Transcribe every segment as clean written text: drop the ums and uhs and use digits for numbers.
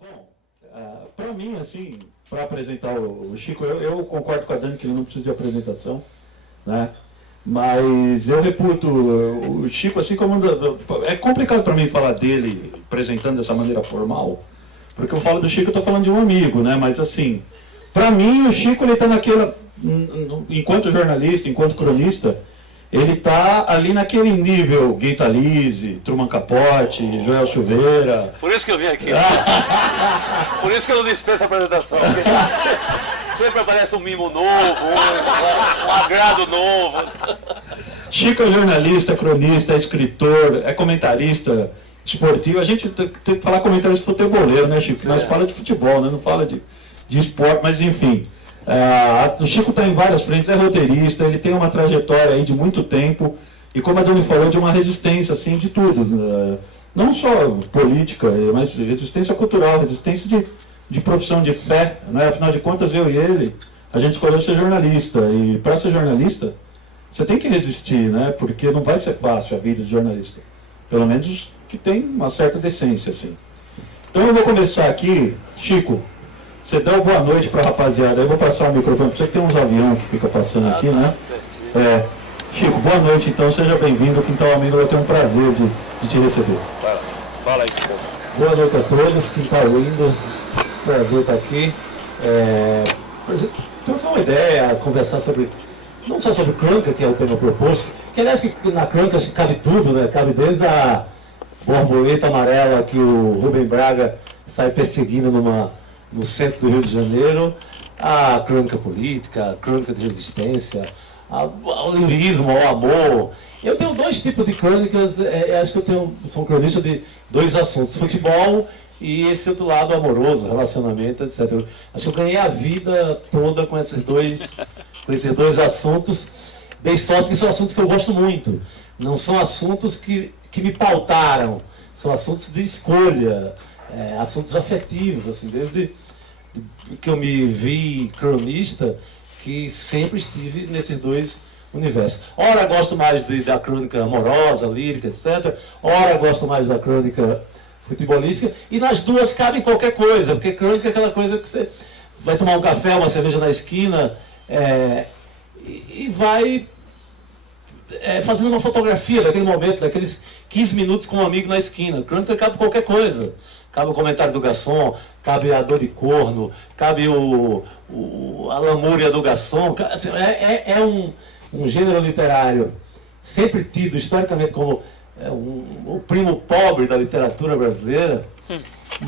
Bom, para mim, assim, para apresentar o Chico, eu concordo com a Dani que ele não precisa de apresentação, né? Mas eu reputo o Chico, assim como... É complicado para mim falar dele, apresentando dessa maneira formal, porque eu falo do Chico, eu estou falando de um amigo, né? Mas, assim, para mim, o Chico, ele está naquela... Enquanto jornalista, enquanto cronista, ele está ali naquele nível Gui Talese, Truman Capote, Joel Silveira. Por isso que eu vim aqui. Por isso que eu não dispenso a apresentação. Sempre aparece um mimo novo, um agrado novo. Chico é jornalista, cronista, é escritor, é comentarista esportivo. A gente tem que falar comentarista futeboleiro, né, Chico? Nós fala de futebol, né? Não fala de esporte, mas enfim. O Chico está em várias frentes, é roteirista, ele tem uma trajetória aí de muito tempo, e como a Dani falou, de uma resistência, assim, de tudo. Não só política, mas resistência cultural, resistência de profissão de fé, né? Afinal de contas, eu e ele, a gente escolheu ser jornalista, e para ser jornalista, você tem que resistir, né? Porque não vai ser fácil a vida de jornalista. Pelo menos que tem uma certa decência, assim. Então eu vou começar aqui, Chico, você dá uma boa noite para a rapaziada. Eu vou passar o microfone para você, que tem uns aviões que fica passando aqui, né? Chico, boa noite então, seja bem-vindo. O Quintal Amêndoa vai ter um prazer de te receber. Fala aí, Chico. Boa noite a todos, Quintal Lindo. Prazer estar aqui. Trocar uma ideia, conversar sobre, não só sobre crônica, que é o tema proposto, que aliás que na crônica acho que cabe tudo, né? Cabe desde a borboleta amarela que o Rubem Braga sai perseguindo no centro do Rio de Janeiro, a crônica política, a crônica de resistência, ao lirismo, ao amor. Eu tenho dois tipos de crônicas, acho que sou um cronista de dois assuntos, futebol e esse outro lado amoroso, relacionamento, etc. Acho que eu ganhei a vida toda com esses dois assuntos. Dei sorte que são assuntos que eu gosto muito. Não são assuntos que me pautaram, são assuntos de escolha, assuntos afetivos, assim, desde que eu me vi cronista, que sempre estive nesses dois universos. Ora gosto mais da crônica amorosa, lírica, etc. Ora gosto mais da crônica futebolística, e nas duas cabe qualquer coisa, porque crônica é aquela coisa que você vai tomar um café, uma cerveja na esquina, e vai fazendo uma fotografia daquele momento, daqueles 15 minutos com um amigo na esquina. Crônica cabe qualquer coisa. Cabe o comentário do garçom, cabe a dor de corno, cabe a lamúria do garçom. Assim, um gênero literário sempre tido historicamente como o primo pobre da literatura brasileira,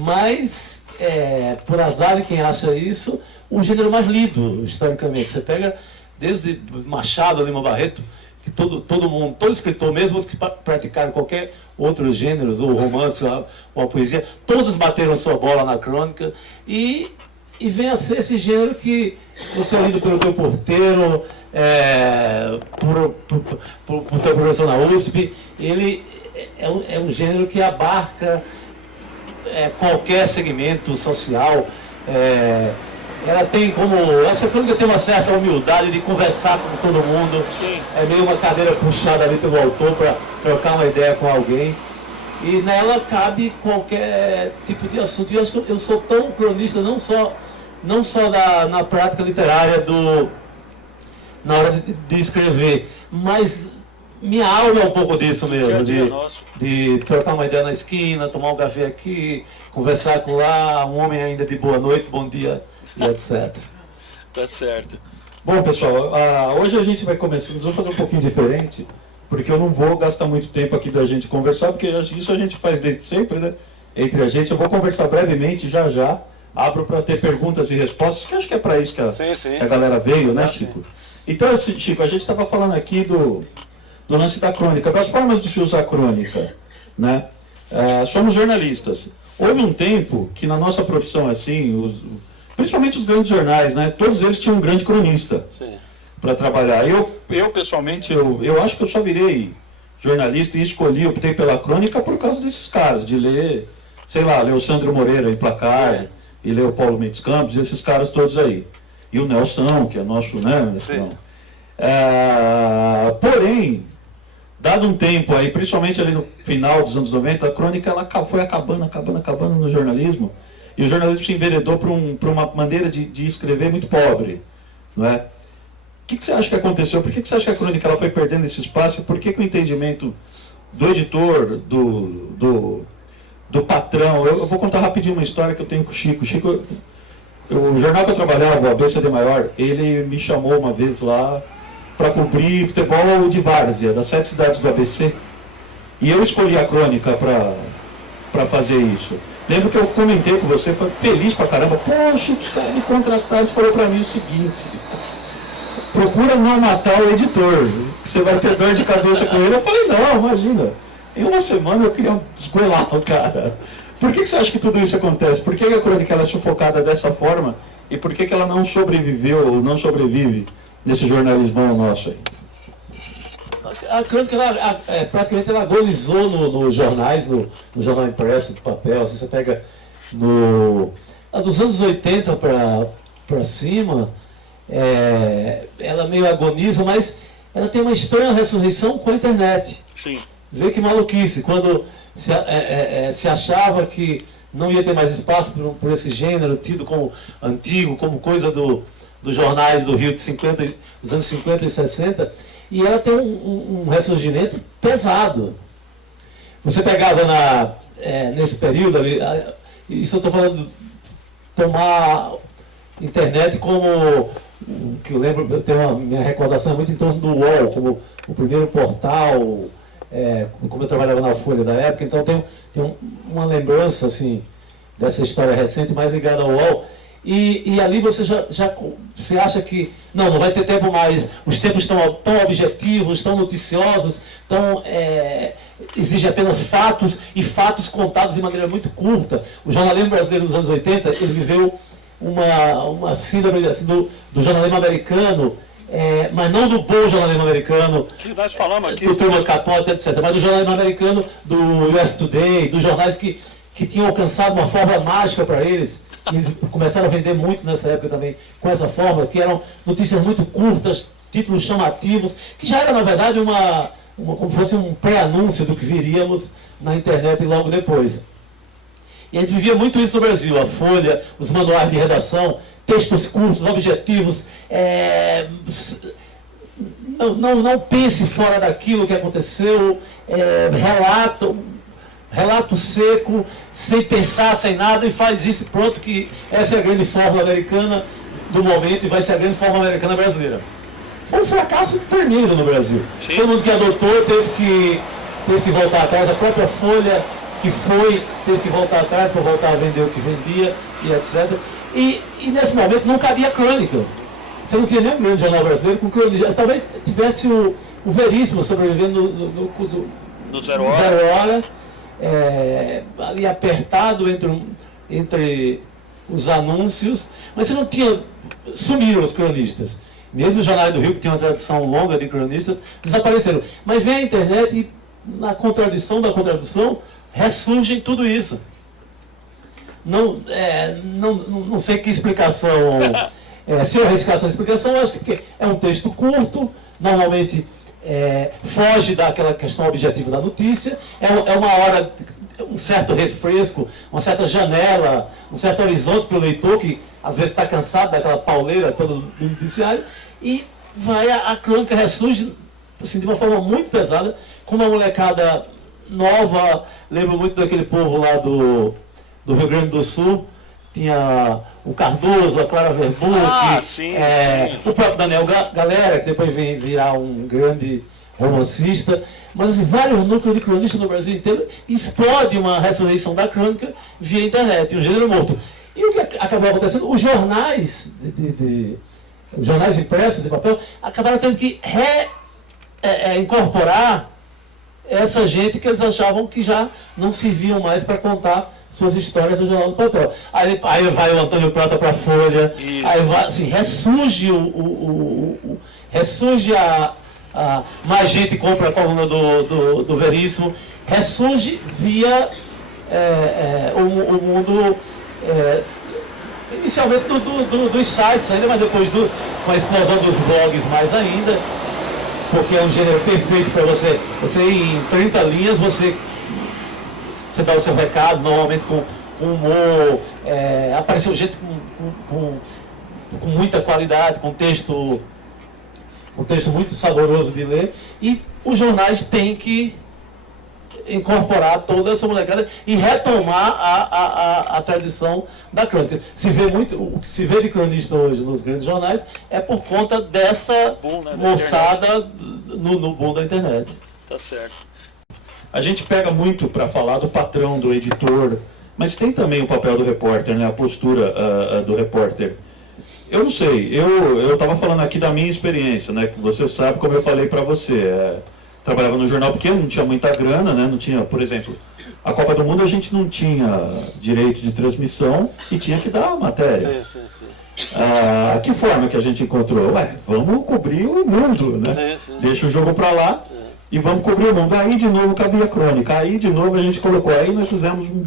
mas, por azar de quem acha isso, o gênero mais lido historicamente. Você pega desde Machado, Lima Barreto, que todo mundo, todo escritor, mesmo os que praticaram qualquer outro gênero, ou romance, ou a poesia, todos bateram sua bola na crônica, e vem a ser esse gênero que você é lido pelo teu porteiro, por teu professor na USP. Ele é um gênero que abarca qualquer segmento social. Ela tem como... Acho que a crônica tem uma certa humildade de conversar com todo mundo. Sim. É meio uma cadeira puxada ali pelo autor para trocar uma ideia com alguém. E nela cabe qualquer tipo de assunto. E eu acho que eu sou tão cronista, não só na prática literária, na hora de escrever, mas minha aula é um pouco disso mesmo, de trocar uma ideia na esquina, tomar um café aqui, conversar com lá, um homem ainda de boa noite, bom dia, e etc. Tá certo. Bom, pessoal, hoje a gente vai começar, nós vamos fazer um pouquinho diferente, porque eu não vou gastar muito tempo aqui da gente conversar, porque isso a gente faz desde sempre, né? Entre a gente. Eu vou conversar brevemente, já. Abro para ter perguntas e respostas, que acho que é para isso que a galera veio, né, Chico? Então, Chico, a gente estava falando aqui do lance da crônica, das formas de se usar a crônica, né? Somos jornalistas. Houve um tempo que na nossa profissão, assim, principalmente os grandes jornais, né? Todos eles tinham um grande cronista para trabalhar. Eu pessoalmente, eu acho que eu só virei jornalista e optei pela crônica por causa desses caras, de ler, sei lá, ler o Sandro Moreira em Placar, e ler o Paulo Mendes Campos, e esses caras todos aí. E o Nelson, que é nosso, né, Nelson? Porém, dado um tempo aí, principalmente ali no final dos anos 90, a crônica ela foi acabando no jornalismo. e o jornalismo se enveredou para uma maneira de escrever muito pobre, não é? O que você acha que aconteceu? Por que você acha que a crônica ela foi perdendo esse espaço? E por que o entendimento do editor, do patrão... Eu vou contar rapidinho uma história que eu tenho com o Chico. O jornal que eu trabalhava, o ABCD Maior, ele me chamou uma vez lá para cobrir futebol de várzea, das 7 cidades do ABC. E eu escolhi a crônica para fazer isso. Lembro que eu comentei com você, foi feliz pra caramba. Poxa, os caras me contrataram e falou para mim o seguinte: procura não matar o editor, que você vai ter dor de cabeça com ele. Eu falei, não, imagina, em uma semana eu queria esgoelar o cara. Por que você acha que tudo isso acontece? Por que a crônica ela é sufocada dessa forma? E por que ela não sobreviveu ou não sobrevive nesse jornalismo nosso aí? A crônica, praticamente, ela agonizou nos jornais, no jornal impresso, de papel. Assim, você pega dos anos 80 para cima, ela meio agoniza, mas ela tem uma estranha ressurreição com a internet. Sim. Vê que maluquice, quando se achava que não ia ter mais espaço por esse gênero tido como antigo, como coisa dos jornais do Rio dos anos 50 e 60, e ela tem um ressurgimento pesado. Você pegava nesse período ali, isso eu estou falando, tomar internet como, que eu lembro, eu tenho minha recordação muito em torno do UOL, como o primeiro portal, como eu trabalhava na Folha da época, então tenho uma lembrança assim, dessa história recente, mais ligada ao UOL. E ali você você acha que não vai ter tempo mais, os tempos estão tão objetivos, tão noticiosos, exige apenas fatos, e fatos contados de maneira muito curta. O jornalismo brasileiro dos anos 80, ele viveu uma síndrome assim, do jornalismo americano, mas não do bom jornalismo americano, Que nós falamos aqui. do Truman Capote, etc., mas do jornalismo americano, do US Today, dos jornais que tinham alcançado uma forma mágica para eles. Eles começaram a vender muito nessa época também com essa forma, que eram notícias muito curtas, títulos chamativos, que já era, na verdade, como se fosse um pré-anúncio do que viríamos na internet logo depois. E a gente vivia muito isso no Brasil, a Folha, os manuais de redação, textos curtos, objetivos, não pense fora daquilo que aconteceu, relato seco, sem pensar, sem nada, e faz isso, pronto, que essa é a grande fórmula americana do momento e vai ser a grande fórmula americana brasileira. Foi um fracasso tremendo no Brasil. Sim. Todo mundo que adotou teve que voltar atrás, a própria Folha teve que voltar atrás para voltar a vender o que vendia, e etc. E nesse momento não cabia crônica. Você não tinha nenhum grande jornal brasileiro com crônica. Talvez tivesse o Veríssimo sobrevivendo No Zero Hora. Hora, ali apertado entre os anúncios, mas você não tinha... Sumiram os cronistas. Mesmo os jornais do Rio, que tem uma tradição longa de cronistas, desapareceram. Mas vem a internet e, na contradição da contradição, ressurge tudo isso. Não sei que explicação... se eu arriscasse a explicação, eu acho que é um texto curto, normalmente foge daquela questão objetiva da notícia, é uma hora, um certo refresco, uma certa janela, um certo horizonte para o leitor, que às vezes está cansado daquela pauleira toda do noticiário, e a crônica ressurge assim, de uma forma muito pesada, com uma molecada nova. Lembro muito daquele povo lá do Rio Grande do Sul, tinha o Cardoso, a Clara Verbuck, sim. o próprio Daniel Galera, que depois vem virar um grande romancista, mas assim, vários núcleos de cronistas no Brasil inteiro, explode uma ressurreição da crônica via internet, um gênero morto. E o que acabou acontecendo? Os jornais, os jornais impressos de papel, acabaram tendo que incorporar essa gente que eles achavam que já não serviam mais para contar suas histórias do Jornal do Papel. Aí vai o Antônio Prata para a Folha, Isso. aí vai, assim, ressurge ressurge mais gente compra a coluna do Veríssimo, ressurge via o mundo, inicialmente dos sites ainda, mas depois com a explosão dos blogs mais ainda, porque é um gênero perfeito para você em 30 linhas, você dá o seu recado, normalmente com humor, apareceu gente com muita qualidade, com texto muito saboroso de ler, e os jornais têm que incorporar toda essa molecada e retomar a tradição da crônica. O que se vê de cronista hoje nos grandes jornais é por conta dessa Boom, né, da moçada no boom da internet. Tá certo. A gente pega muito para falar do patrão, do editor, mas tem também o papel do repórter, né? A postura do repórter. Eu não sei, eu estava falando aqui da minha experiência, né? Que você sabe, como eu falei para você. Trabalhava no jornal pequeno, não tinha muita grana, né? Não tinha, por exemplo, a Copa do Mundo a gente não tinha direito de transmissão e tinha que dar a matéria. Sim. Que forma que a gente encontrou? Vamos cobrir o mundo, né? Sim. Deixa o jogo para lá e vamos cobrir o mundo. Aí de novo cabia a crônica, aí de novo a gente colocou, aí nós fizemos um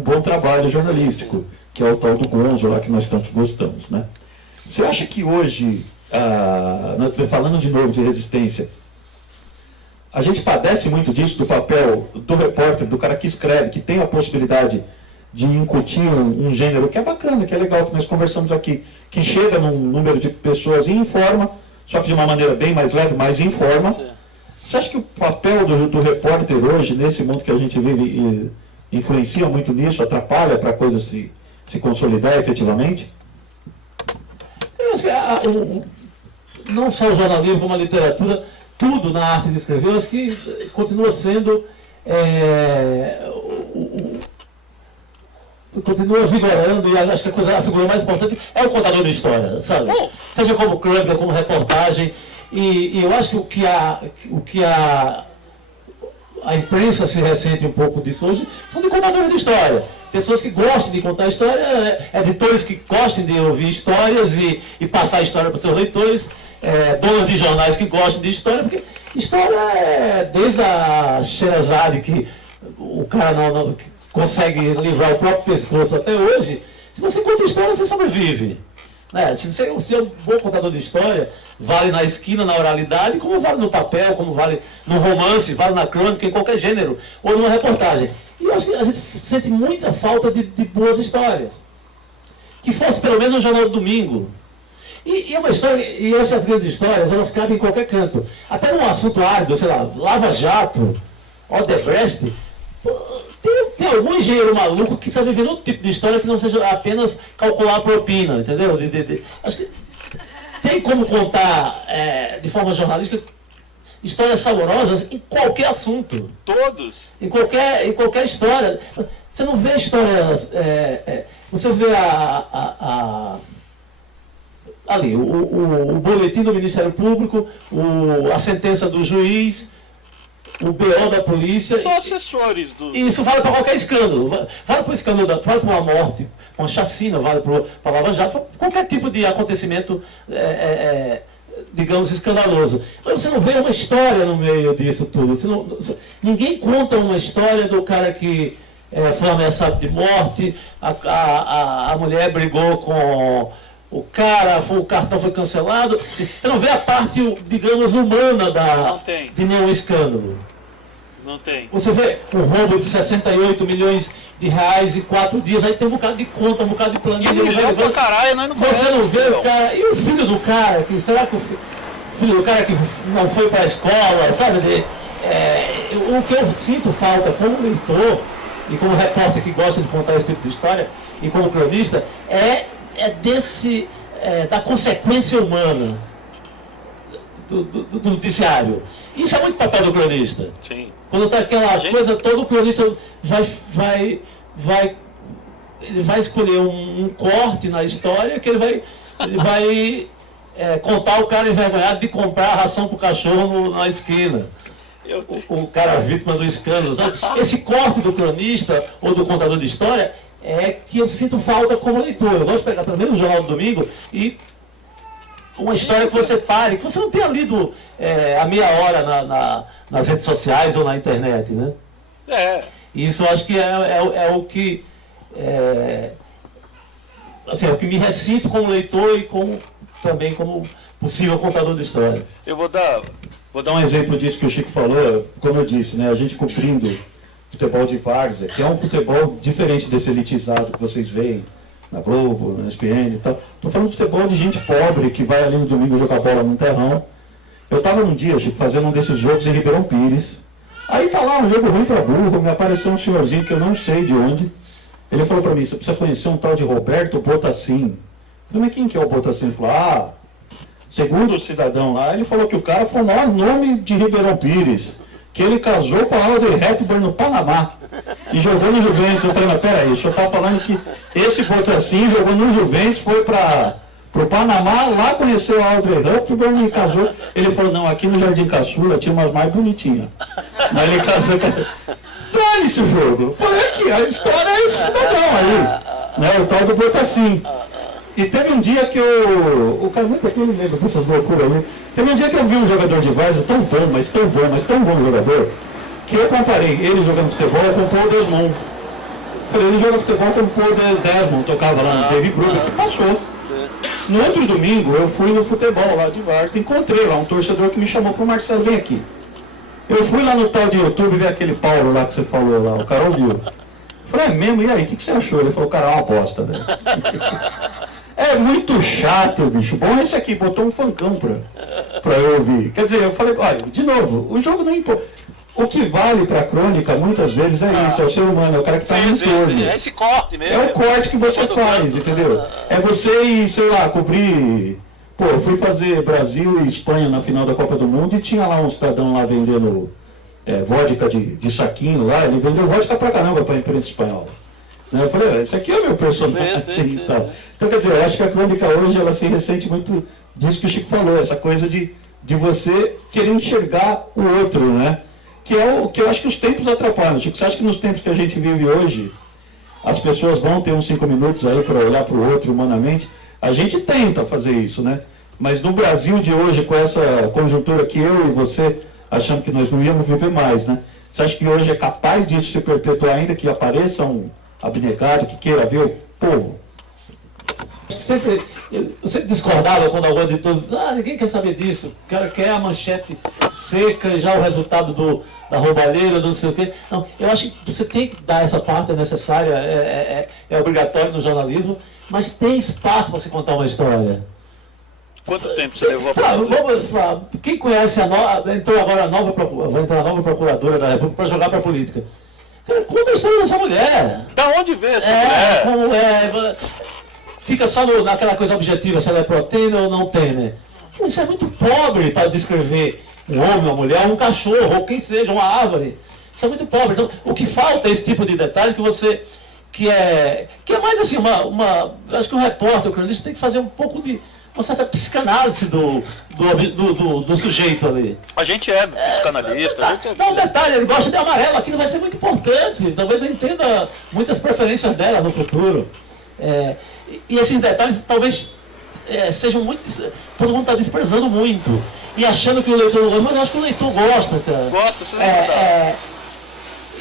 bom trabalho jornalístico, que é o tal do Gonzo lá que nós tanto gostamos, né? Você acha que hoje, falando de novo de resistência, a gente padece muito disso, do papel do repórter, do cara que escreve, que tem a possibilidade de incutir um gênero que é bacana, que é legal, que nós conversamos aqui, que chega num número de pessoas e informa, só que de uma maneira bem mais leve, mas informa. Você acha que o papel do repórter hoje, nesse mundo que a gente vive, influencia muito nisso, atrapalha para a coisa se consolidar efetivamente? Eu acho que não só o jornalismo, como a literatura, tudo na arte de escrever, eu acho que continua sendo, continua vigorando, e acho que a figura mais importante é o contador de história, sabe? Seja como crônica, como reportagem, e eu acho que o que a imprensa se ressente um pouco disso hoje são de contadores de história. Pessoas que gostam de contar história, editores que gostam de ouvir histórias e passar a história para os seus leitores, donos de jornais que gostam de história, porque história é desde a Sherazade, que o cara não consegue livrar o próprio pescoço até hoje. Se você conta história, você sobrevive. Né? Se você é um bom contador de história, vale na esquina, na oralidade, como vale no papel, como vale no romance, vale na crônica, em qualquer gênero, ou numa reportagem. E eu acho que a gente sente muita falta de boas histórias. Que fosse pelo menos no Jornal do Domingo. E é uma história, e essas grandes histórias, elas cabem em qualquer canto. Até num assunto árido, sei lá, Lava Jato, Odebrecht, tem algum engenheiro maluco que está vivendo outro tipo de história que não seja apenas calcular a propina, entendeu? Acho que tem como contar de forma jornalística histórias saborosas em qualquer assunto. Todos. Em qualquer história. Você não vê histórias... você vê ali, o boletim do Ministério Público, a sentença do juiz, o BO da polícia. São assessores do... E isso vale para qualquer escândalo. Vale para o escândalo, vale para uma morte, uma chacina, vale para Lava Jato, qualquer tipo de acontecimento, digamos, escandaloso. Mas você não vê uma história no meio disso tudo. Ninguém conta uma história do cara que foi ameaçado de morte, a mulher brigou com o cara, o cartão foi cancelado. Você não vê a parte, digamos, humana de nenhum escândalo. Não tem. Você vê um roubo de 68 milhões de reais em 4 dias, aí tem um bocado de conta, um bocado de planilha. Pra caralho, nós não você não vê o cara. E o filho do cara? Será que o filho do cara que não foi para a escola, sabe? O que eu sinto falta como leitor e como repórter que gosta de contar esse tipo de história, e como cronista, da consequência humana do noticiário. Isso é muito papel do cronista. Sim. Quando está aquela coisa, todo cronista vai escolher um corte na história que ele vai contar o cara envergonhado de comprar a ração para o cachorro na esquina. O cara vítima do escândalo. Sabe? Esse corte do cronista ou do contador de história é que eu sinto falta como leitor. Eu gosto de pegar também no Jornal do Domingo e uma história que você pare, que você não tenha lido a meia hora nas redes sociais ou na internet, né? Isso eu acho que é o que assim, é o que me ressinto como leitor e também como possível contador de história. Eu vou dar um exemplo disso que o Chico falou, como eu disse, né? A gente cumprindo futebol de várzea, que é um futebol diferente desse elitizado que vocês veem na Globo, na ESPN e tal. Estou falando de futebol de gente pobre que vai ali no domingo jogar bola no terrão. Eu estava num dia, Chico, fazendo um desses jogos em Ribeirão Pires. Aí tá lá um jogo ruim para burro, me apareceu um senhorzinho que eu não sei de onde. Ele falou para mim, você precisa conhecer um tal de Roberto Botassin. Eu falei, mas quem que é o Botassin? Ele falou, segundo o cidadão lá, ele falou que o cara foi o maior nome de Ribeirão Pires, que ele casou com a Audrey Hepburn no Panamá e jogou no Juventus. Eu falei, mas peraí, o senhor está falando que esse Botassin jogou no Juventus, foi para o Panamá, lá conheceu a Audrey Hepburn e casou. Ele falou, não, aqui no Jardim Caçula tinha umas mais bonitinhas. Mas ele casou com... Dane-se o jogo. Eu falei, aqui, a história é esse cidadão aí, né, o tal do Botassin. E teve um dia que o casamento aqui, eu não lembro dessas loucuras aí. Teve um dia que eu vi um jogador de várzea tão bom, mas tão bom, mas tão bom jogador, que eu comparei ele jogando futebol com o Paul Desmond. Eu falei, ele joga futebol com o Paul Desmond, tocava lá no Dave Brugger, que passou. No outro domingo, eu fui no futebol lá de várzea, encontrei lá um torcedor que me chamou, falou, Marcelo, vem aqui. Eu fui lá no tal de YouTube ver aquele Paulo lá que você falou lá, o cara ouviu. Eu falei, é mesmo? E aí, o que você achou? Ele falou, cara, é uma bosta, velho. É muito chato, bicho. Bom, esse aqui botou um funkão pra eu ouvir. Quer dizer, eu falei, olha, de novo, o jogo não importa. O que vale pra crônica, muitas vezes, é isso, é o ser humano, é o cara que tá no entorno. É esse corte mesmo. É o corte que você faz, entendeu? É você ir, sei lá, cobrir... Pô, eu fui fazer Brasil e Espanha na final da Copa do Mundo e tinha lá um cidadão lá vendendo vodka de saquinho lá, ele vendeu vodka pra caramba pra imprensa espanhola. Eu falei, esse aqui é o meu personagem e tal. Então, quer dizer, eu acho que a crônica hoje, ela se ressente muito disso que o Chico falou, essa coisa de você querer enxergar o outro, né? Que é o que eu acho que os tempos atrapalham. Chico, você acha que nos tempos que a gente vive hoje, as pessoas vão ter uns 5 minutos aí para olhar para o outro humanamente? A gente tenta fazer isso, né? Mas no Brasil de hoje, com essa conjuntura que eu e você achamos que nós não íamos viver mais, né? Você acha que hoje é capaz disso se perpetuar ainda, que apareça um abnegado que queira ver o povo? Eu sempre discordava quando alguns editores ninguém quer saber disso, o cara quer a manchete seca e já o resultado da roubalheira, do não sei o quê. Não, eu acho que você tem que dar essa parte, é necessária, é obrigatório no jornalismo, mas tem espaço para se contar uma história. Quanto tempo você levou para fazer? Vamos falar, quem conhece entrou agora vai entrar a nova procuradora da República para jogar para a política. Cara, conta a história dessa mulher. Da onde vê essa mulher? Como fica só naquela coisa objetiva, se ela é pró-Temer ou não Temer. Isso é muito pobre para descrever um homem, uma mulher, um cachorro, ou quem seja, uma árvore. Isso é muito pobre. Então, o que falta é esse tipo de detalhe que é mais assim, acho que o repórter, o cronista tem que fazer um pouco de uma certa psicanálise do sujeito ali. A gente é psicanalista. Dá um detalhe, ele gosta de amarelo, aquilo vai ser muito importante. Talvez eu entenda muitas preferências dela no futuro. E esses detalhes talvez sejam muito... Todo mundo está desprezando muito. E achando que o leitor não gosta, mas eu acho que o leitor gosta, cara. Gosta, isso é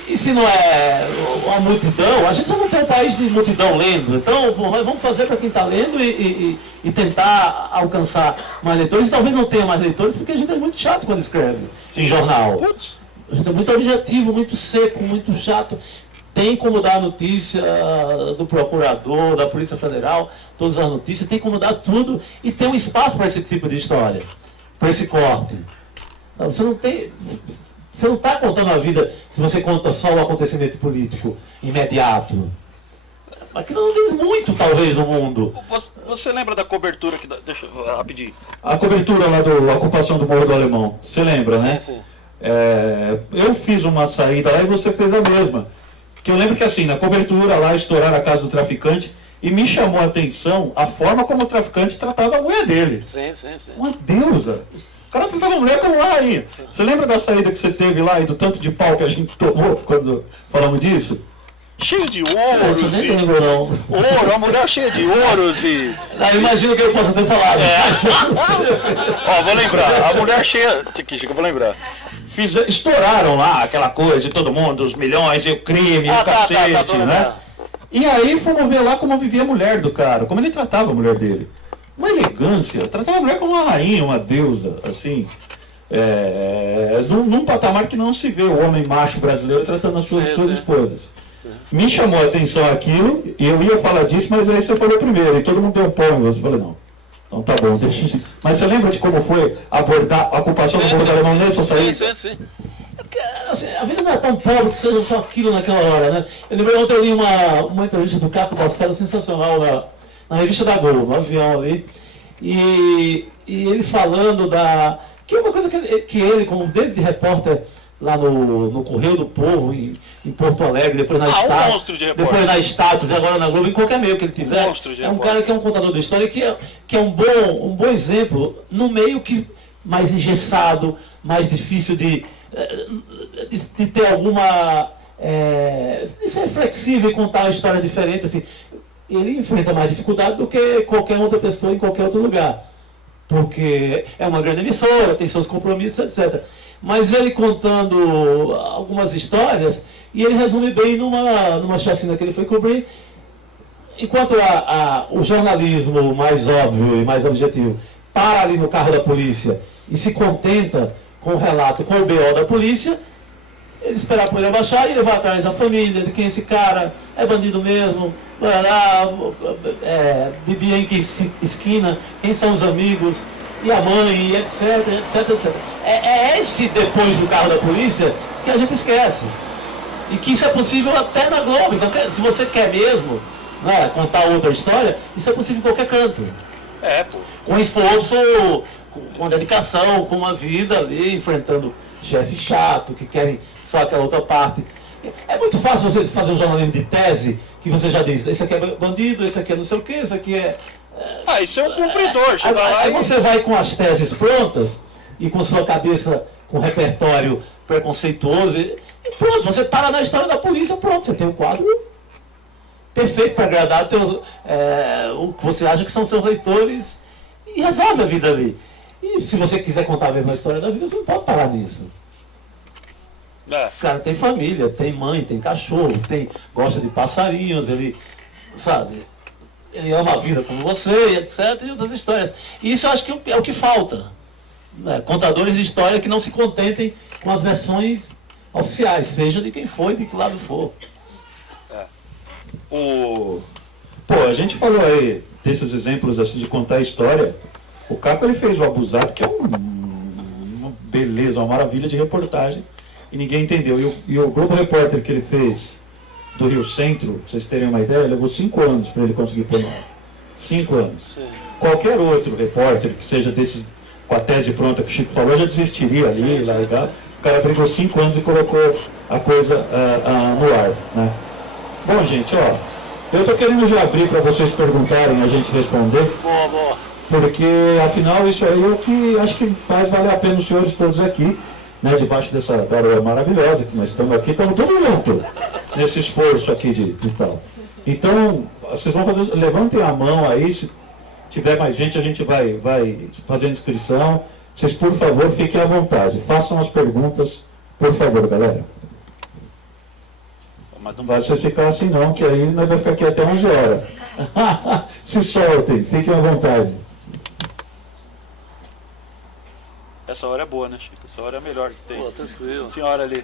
E se não é uma multidão, a gente só não tem um país de multidão lendo. Então, nós vamos fazer para quem está lendo e tentar alcançar mais leitores. E talvez não tenha mais leitores, porque a gente é muito chato quando escreve em jornal. A gente é muito objetivo, muito seco, muito chato. Tem como dar a notícia do procurador, da Polícia Federal, todas as notícias, tem como dar tudo e tem um espaço para esse tipo de história, para esse corte. Você não está contando a vida se você conta só o acontecimento político imediato. Aquilo não diz muito, talvez, no mundo. Você lembra da cobertura que... Deixa eu rapidinho. A cobertura lá da ocupação do Morro do Alemão. Você lembra, né? Sim. Eu fiz uma saída lá e você fez a mesma. Que eu lembro que assim, na cobertura lá, estouraram a casa do traficante e me chamou a atenção a forma como o traficante tratava a mulher dele. Sim. Uma deusa. O cara tratava a mulher como uma rainha. Você lembra da saída que você teve lá e do tanto de pau que a gente tomou quando falamos disso? Cheio de ouros nem lembro, não. Ouro, a mulher cheia de ouros e... Imagino que eu possa ter falado. Vou lembrar. A mulher cheia... Eu vou lembrar. Estouraram lá aquela coisa, e todo mundo, os milhões, e o crime, o cacete, né? E aí fomos ver lá como vivia a mulher do cara, como ele tratava a mulher dele. Uma elegância, tratava a mulher como uma rainha, uma deusa, assim. num patamar que não se vê o homem macho brasileiro tratando as suas esposas. Me chamou a atenção aquilo, e eu ia falar disso, mas aí você falou primeiro, e todo mundo deu um pau em você. Eu falei, não, então tá bom, deixa. Mas você lembra de como foi abordar a ocupação do povo alemão nessa saída? Sim. Porque, assim, a vida não é tão pobre que seja só aquilo naquela hora, né? Eu lembrei ontem, eu li uma entrevista do Caco Barcelos sensacional na revista da Globo, no avião ali, e ele falando que é uma coisa que ele, como desde repórter lá no Correio do Povo, em Porto Alegre, depois na Status, monstro de repórter. depois na Status e agora na Globo, em qualquer meio que ele tiver, Monstro de é um repórter. cara que é um contador de história, que é um bom exemplo no meio que mais engessado, mais difícil de ter alguma... de ser flexível e contar uma história diferente, assim. Ele enfrenta mais dificuldade do que qualquer outra pessoa em qualquer outro lugar. Porque é uma grande emissora, tem seus compromissos, etc. Mas ele contando algumas histórias, e ele resume bem numa chacina que ele foi cobrir, enquanto o jornalismo mais óbvio e mais objetivo para ali no carro da polícia e se contenta com o relato, com o BO da polícia, ele espera a poeira baixar e ele vai atrás da família, de quem esse cara é bandido mesmo, bebia em que esquina, quem são os amigos, e a mãe, etc, etc, etc. É esse depois do carro da polícia que a gente esquece. E que isso é possível até na Globo. Então, se você quer mesmo, né, contar outra história, isso é possível em qualquer canto. Pô. Com esforço, com dedicação, com uma vida ali, enfrentando chefe chato, que querem só aquela outra parte. É muito fácil você fazer um jornalismo de tese, que você já diz, esse aqui é bandido, esse aqui é não sei o que, esse aqui é... Isso é um cumpridor, chega lá Aí e... você vai com as teses prontas, e com sua cabeça, com repertório preconceituoso, e pronto, você para na história da polícia, pronto, você tem um quadro perfeito para agradar o que você acha que são seus leitores, e resolve a vida ali. E se você quiser contar a mesma história da vida, você não pode parar nisso. O cara tem família, tem mãe, tem cachorro, gosta de passarinhos, ele, sabe, ele ama a vida como você, etc, e outras histórias. E isso eu acho que é o que falta. Né? Contadores de história que não se contentem com as versões oficiais, seja de quem for e de que lado for. Pô, a gente falou aí desses exemplos assim, de contar a história. O Caco ele fez o Abusado, que é uma beleza, uma maravilha de reportagem, e ninguém entendeu. E o Globo Repórter que ele fez do Rio Centro, pra vocês terem uma ideia, levou 5 anos para ele conseguir pôr no ar. 5 anos. Sim. Qualquer outro repórter que seja desses, com a tese pronta que o Chico falou, já desistiria ali, largado. O cara brigou 5 anos e colocou a coisa no ar, né? Bom, gente, ó, eu estou querendo já abrir para vocês perguntarem, a gente responder. Boa. Porque, afinal, isso aí é o que acho que faz valer a pena os senhores todos aqui, né, debaixo dessa garoa maravilhosa que nós estamos aqui, estamos todos juntos nesse esforço aqui de tal. Então, vocês vão fazer, levantem a mão aí, se tiver mais gente, a gente vai fazendo inscrição. Vocês, por favor, fiquem à vontade. Façam as perguntas, por favor, galera. Mas não vai vocês ficar assim não, que aí nós vamos ficar aqui até 11 horas. Se soltem, fiquem à vontade. Essa hora é boa, né, Chico? Essa hora é a melhor que tem. Pô, tranquilo. Senhora ali.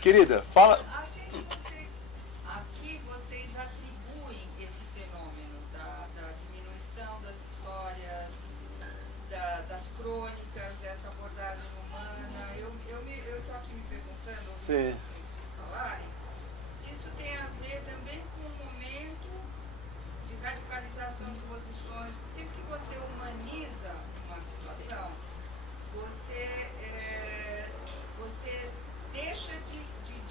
Querida, fala... Aqui vocês atribuem esse fenômeno da diminuição das histórias, das crônicas, dessa abordagem humana. Eu estou aqui me perguntando, Sim. falarem, se isso tem a ver também com um momento de radicalização de posições. Porque sempre que você humaniza uma situação, você deixa de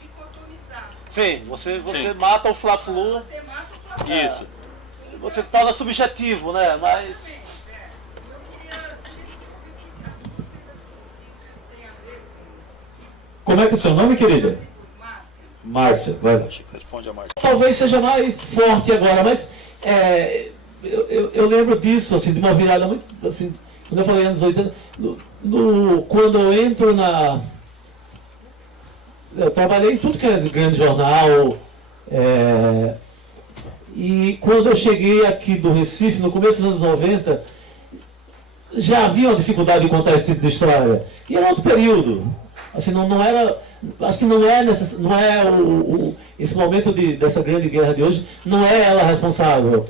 dicotomizar. Sim, você mata o Fla-Flu. Você mata o Fla-Flu. Isso. Então, Você torna subjetivo, né? Mas... eu queria saber o que vocês acham, se isso tem a ver Como é que é o seu nome, querida? com Márcia. Márcia, vai lá. Chico, responde a Marta. Talvez seja mais forte agora, mas eu lembro disso, assim, de uma virada muito, assim, quando eu falei anos 80, quando eu entro eu trabalhei em tudo que é grande jornal, e quando eu cheguei aqui do Recife, no começo dos anos 90, já havia uma dificuldade de contar esse tipo de história. E era outro período. Assim, não era. Acho que não é, esse momento dessa grande guerra de hoje, não é ela responsável.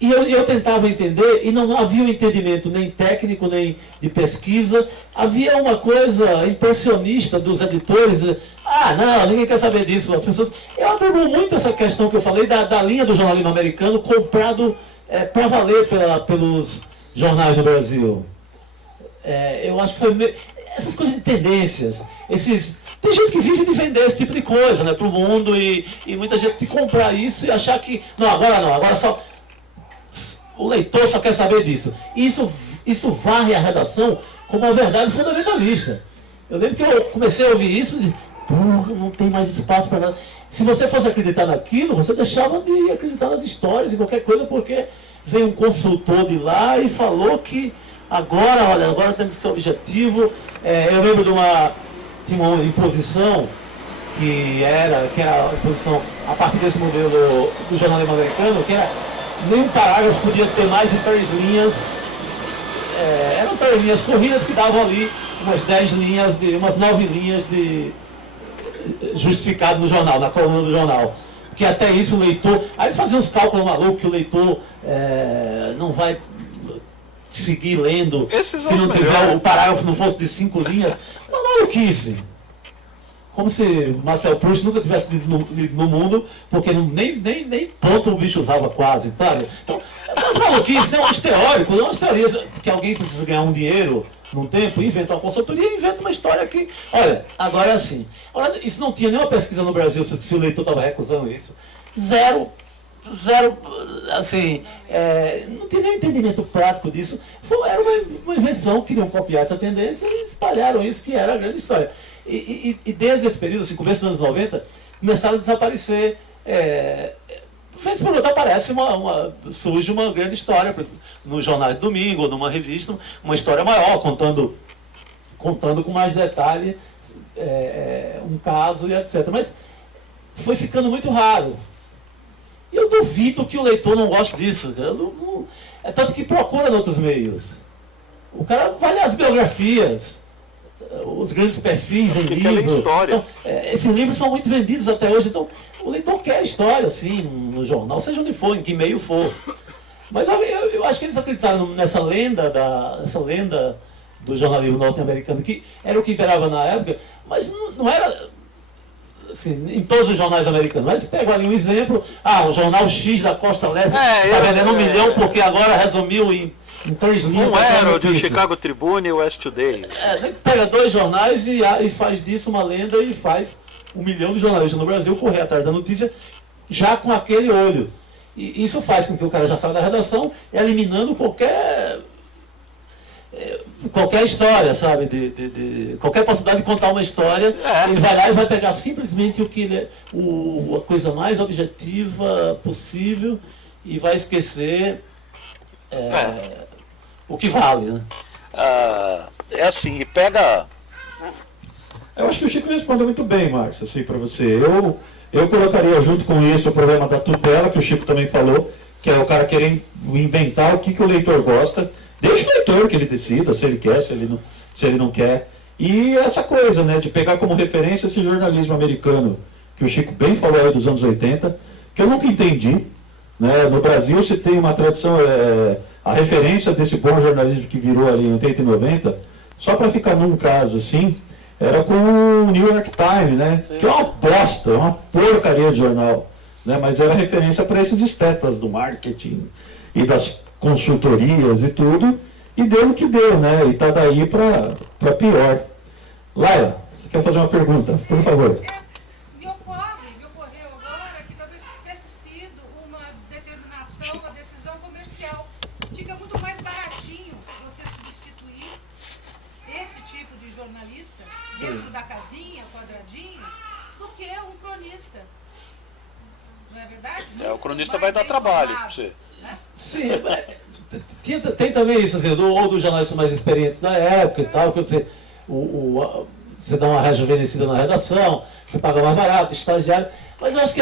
E eu tentava entender, e não havia um entendimento nem técnico, nem de pesquisa. Havia uma coisa impressionista dos editores. Não, ninguém quer saber disso. As pessoas. Eu atribuo muito essa questão que eu falei da linha do jornalismo americano comprado para valer pelos jornais do Brasil. Eu acho que foi essas coisas de tendências. Tem gente que vive de vender esse tipo de coisa, né, para o mundo, e muita gente de comprar isso e achar que. Agora só. O leitor só quer saber disso. Isso varre a redação como uma verdade fundamentalista. Eu lembro que eu comecei a ouvir isso e não tem mais espaço para nada. Se você fosse acreditar naquilo, você deixava de acreditar nas histórias e qualquer coisa, porque veio um consultor de lá e falou que agora temos que ser objetivo. Eu lembro tinha uma imposição que era a imposição a partir desse modelo do jornalismo americano, que era nenhum parágrafo podia ter mais de 3 linhas. Eram 3 linhas corridas que davam ali umas 10 linhas, umas 9 linhas de justificado no jornal, na coluna do jornal. Porque até isso o leitor. Aí fazia uns cálculos malucos que o leitor não vai seguir lendo se não tiver o parágrafo não fosse de 5 linhas. Uma maluquice. Como se Marcel Proust nunca tivesse lido no mundo, porque nem ponto o bicho usava quase, sabe? Então, umas maluquices, tem umas teóricos, umas teorias que alguém precisa ganhar um dinheiro num tempo, inventa uma consultoria e inventa uma história que... Olha, agora é assim. Agora, isso não tinha nenhuma pesquisa no Brasil se o leitor estava recusando isso. Zero, assim, não tinha nenhum entendimento prático disso. Era uma invenção, queriam copiar essa tendência e espalharam isso, que era a grande história. E desde esse período, assim, começo dos anos 90, começaram a desaparecer. Vez por outra aparece surge uma grande história no jornal de domingo, numa revista, uma história maior, contando com mais detalhe um caso e etc. Mas foi ficando muito raro. E eu duvido que o leitor não goste disso. É tanto que procura em outros meios. O cara vai ler as biografias, os grandes perfis em livros. Então, esses livros são muito vendidos até hoje. Então, o leitor quer a história, assim, no jornal, seja onde for, em que meio for. Mas eu acho que eles acreditaram nessa lenda do jornalismo norte-americano, que era o que imperava na época, mas não era assim, em todos os jornais americanos. Mas pegam ali um exemplo, o jornal X da Costa Leste está vendendo 1 milhão porque agora resumiu em 3 linhas. Um era o de Chicago Tribune e o West Today. Pega 2 jornais e faz disso uma lenda e faz 1 milhão de jornalistas no Brasil correr atrás da notícia já com aquele olho. E isso faz com que o cara já saia da redação eliminando qualquer história, sabe? Qualquer possibilidade de contar uma história. Ele vai lá e vai pegar simplesmente a coisa mais objetiva possível e vai esquecer o que vale, né? É assim, e pega... Eu acho que o Chico respondeu muito bem, Marcos, assim, para você. Eu colocaria junto com isso o problema da tutela, que o Chico também falou, que é o cara querer inventar o que o leitor gosta. Deixa o leitor que ele decida, se ele quer, se ele não quer. E essa coisa, né, de pegar como referência esse jornalismo americano, que o Chico bem falou aí dos anos 80, que eu nunca entendi. Né? No Brasil se tem uma tradição, a referência desse bom jornalismo que virou ali em 80 e 90, só para ficar num caso assim, era com o New York Times, né? Que é uma bosta, uma porcaria de jornal. Né? Mas era referência para esses estetas do marketing e das consultorias e tudo, e deu o que deu, né? E tá daí para pior. Laila, você quer fazer uma pergunta? Por favor. Me ocorreu agora que talvez tivesse sido uma determinação, uma decisão comercial. Fica muito mais baratinho você substituir esse tipo de jornalista dentro da casinha, quadradinho, do que um cronista. Não é verdade? O cronista vai dar trabalho para você. Né? Sim, tem também isso, assim, ou dos jornalistas mais experientes da época e tal, que você dá uma rejuvenescida na redação, você paga mais barato, estagiário, mas eu acho que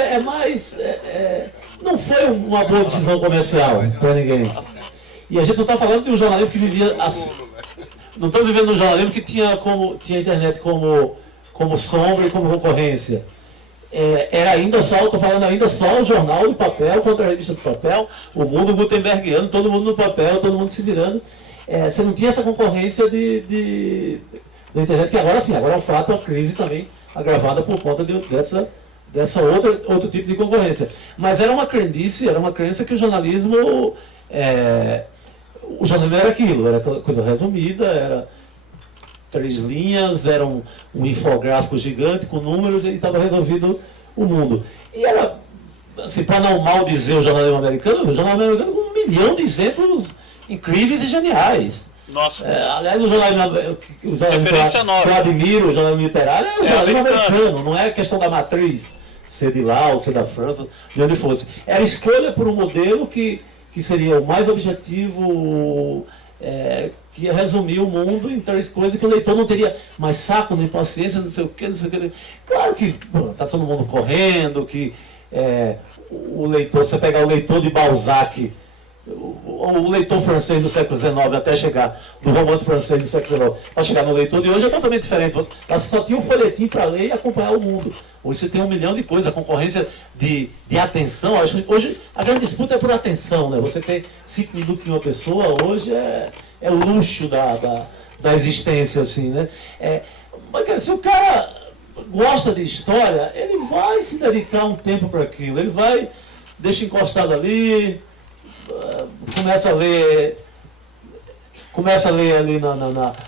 não foi uma boa decisão comercial para ninguém. E a gente não está falando de um jornalismo que vivia assim. Não estamos vivendo um jornalismo que tinha a internet como sombra e como concorrência. Era ainda só, estou falando ainda só o jornal de papel contra a revista de papel, o mundo gutenbergiano, todo mundo no papel, todo mundo se virando. Você não tinha essa concorrência da internet, que agora sim, agora é um fato, a crise também agravada por conta dessa outro tipo de concorrência. Mas era uma crença que o jornalismo era aquilo, era coisa resumida, era 3 linhas, era um infográfico gigante com números e estava resolvido o mundo. E era, assim, para não mal dizer o jornalismo americano com 1 milhão de exemplos incríveis e geniais. Nossa. Aliás, o jornalismo Referência nossa. que eu admiro, o jornalismo literário, é o jornalismo americano, não é questão da matriz, ser de lá ou ser da França, de onde fosse. Era escolha por um modelo que seria o mais objetivo, que ia resumir o mundo em 3 coisas que o leitor não teria mais saco, nem paciência, não sei o que, não sei o que. Claro que está todo mundo correndo, que o leitor, você pegar o leitor de Balzac, o leitor francês do século XIX até chegar do romance francês do século XIX, para chegar no leitor de hoje é totalmente diferente. Você só tinha um folhetim para ler e acompanhar o mundo. Hoje você tem 1 milhão de coisas, a concorrência de atenção. Hoje a grande disputa é por atenção, né? Você tem 5 minutos de uma pessoa, hoje é o luxo da existência, assim, né? Mas, cara, se o cara gosta de história, ele vai se dedicar um tempo para aquilo, ele vai, deixa encostado ali, começa a ler ali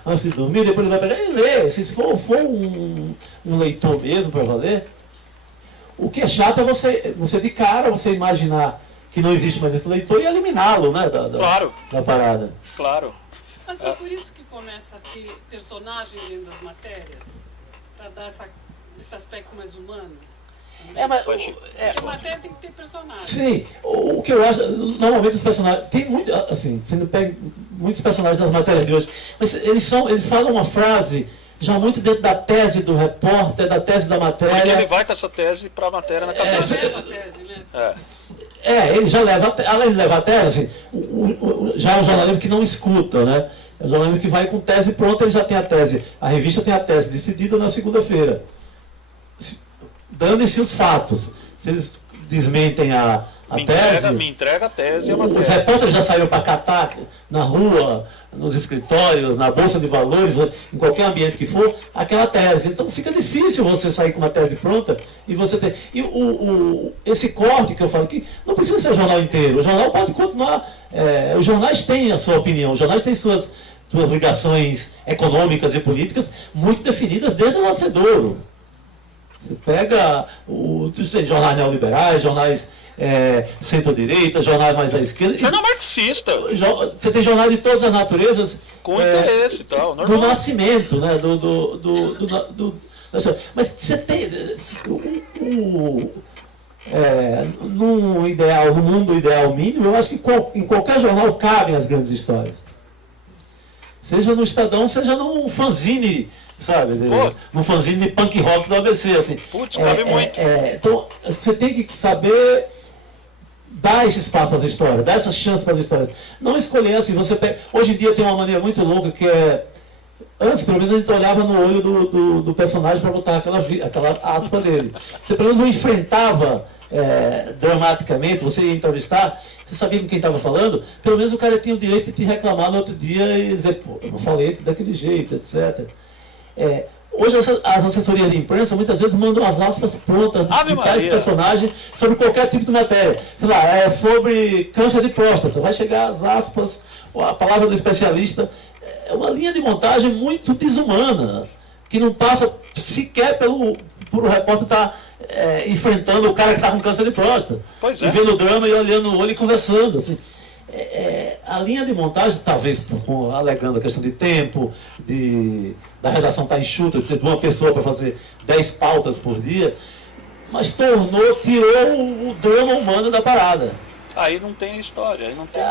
antes de dormir, depois ele vai pegar e lê. Se for um leitor mesmo para valer, o que é chato é você de cara, você imaginar que não existe mais esse leitor e eliminá-lo, né, Claro. da parada. Claro. Mas não é por isso que começa a ter personagem dentro das matérias? Para dar esse aspecto mais humano? Porque matéria tem que ter personagem. Sim, o que eu acho, normalmente os personagens, tem muito, assim, você não pega muitos personagens das matérias de hoje, mas eles falam uma frase já muito dentro da tese do repórter, da tese da matéria. Porque ele vai com essa tese para a matéria na cabeça. Leva a tese, né? Ele já leva, além de levar a tese, já é um jornalismo que não escuta, né? É um jornalismo que vai com tese pronta, ele já tem a tese. A revista tem a tese decidida na segunda-feira. Dando-se os fatos. Se eles desmentem a tese... Me entrega a tese e a Os matéria. repórteres já saíram para catar na rua, nos escritórios, na bolsa de valores, em qualquer ambiente que for, aquela tese. Então fica difícil você sair com uma tese pronta e você ter... E esse corte que eu falo aqui, não precisa ser o jornal inteiro. O jornal pode continuar... os jornais têm a sua opinião, os jornais têm suas ligações econômicas e políticas muito definidas desde o nascedouro. Você pega os jornais neoliberais, jornais centro-direita, jornais mais à esquerda. Jornal marxista. Você tem jornais de todas as naturezas. Com interesse e tal, normal. Do nascimento, né? Mas você tem. No mundo ideal mínimo, eu acho que em qualquer jornal cabem as grandes histórias. Seja no Estadão, seja num fanzine, sabe? Num fanzine de punk rock do ABC, assim. Putz, cabe muito. Então, você tem que saber dar esse espaço para as histórias, dar essa chance para as histórias. Não escolher assim, hoje em dia tem uma maneira muito louca que antes, pelo menos, a gente olhava no olho do personagem para botar aquela aspa dele. Você pelo menos não enfrentava dramaticamente, você ia entrevistar, você sabia com quem estava falando, pelo menos o cara tinha o direito de te reclamar no outro dia e dizer, pô, eu não falei daquele jeito, etc. Hoje as assessorias de imprensa muitas vezes mandam as aspas prontas de tais personagens sobre qualquer tipo de matéria. Sei lá, sobre câncer de próstata, vai chegar as aspas, a palavra do especialista. É uma linha de montagem muito desumana, que não passa sequer por o repórter estar enfrentando o cara que está com câncer de próstata. Pois é. E vendo o drama e olhando no olho e conversando. Assim. A linha de montagem, talvez alegando a questão de tempo, da redação estar enxuta, de ser de uma pessoa para fazer 10 pautas por dia, mas tirou o drama humano da parada. Aí não tem história, aí não tem.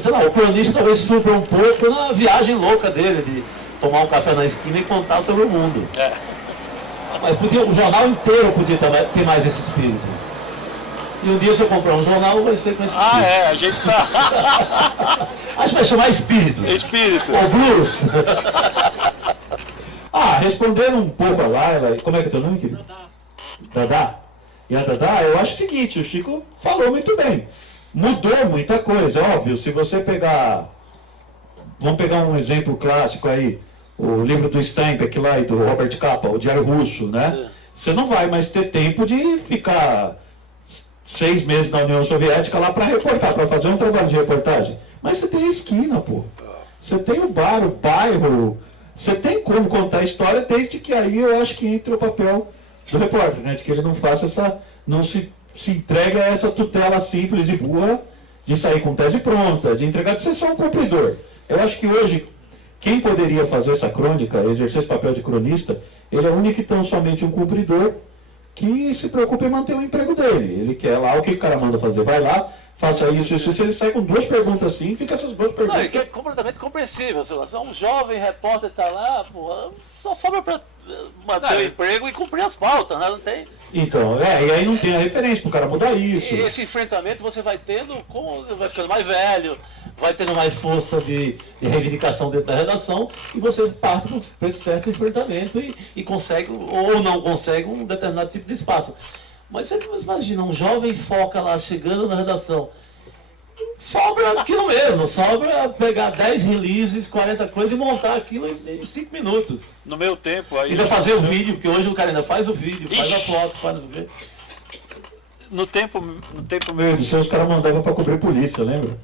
Sei lá, o cronista talvez supra um pouco na viagem louca dele, de tomar um café na esquina e contar sobre o mundo. Mas o jornal inteiro podia ter mais esse espírito. E um dia se eu comprar um jornal, vai ser com esse Ah, estilo. é, a gente tá. Acho que vai chamar Espírito. Espírito. Ou Blues. Respondendo um pouco a Laila, como é que é teu nome, querido? Dadá. E a Dadá, eu acho o seguinte, o Chico falou muito bem. Mudou muita coisa, óbvio. Se você pegar, vamos pegar um exemplo clássico aí, o livro do Steinbeck lá e do Robert Capa, o Diário Russo, né? Você não vai mais ter tempo de ficar 6 meses na União Soviética lá para reportar, para fazer um trabalho de reportagem. Mas você tem a esquina, pô. Você tem o bar, o bairro. Você tem como contar a história, desde que aí eu acho que entra o papel do repórter, né? De que ele não faça essa. Não se entregue a essa tutela simples e burra de sair com tese pronta, de entregar, de ser só um cumpridor. Eu acho que hoje, quem poderia fazer essa crônica, exercer esse papel de cronista, ele é único e tão somente um cumpridor que se preocupa em manter o emprego dele. Ele quer lá, o que o cara manda fazer? Vai lá, faça isso, ele sai com 2 perguntas assim, fica essas 2 Não, perguntas. e que é completamente compreensível. Sei lá, um jovem repórter está lá, porra, só sobra para manter o emprego e cumprir as pautas, né? Não tem. Então, e aí não tem a referência pro cara mudar isso. E esse enfrentamento você vai tendo, vai ficando mais velho, Vai tendo mais força de reivindicação dentro da redação e você parte para esse certo enfrentamento e consegue, ou não consegue, um determinado tipo de espaço. Mas você imagina, um jovem foca lá chegando na redação. Sobra aquilo mesmo, sobra pegar 10 releases, 40 coisas e montar aquilo em 5 minutos. No meu tempo aí. Ainda fazer o vídeo, porque hoje o cara ainda faz o vídeo, faz a Ixi. foto, faz o vídeo. No tempo Meu meu. Deus, os caras mandavam para cobrir polícia, lembra?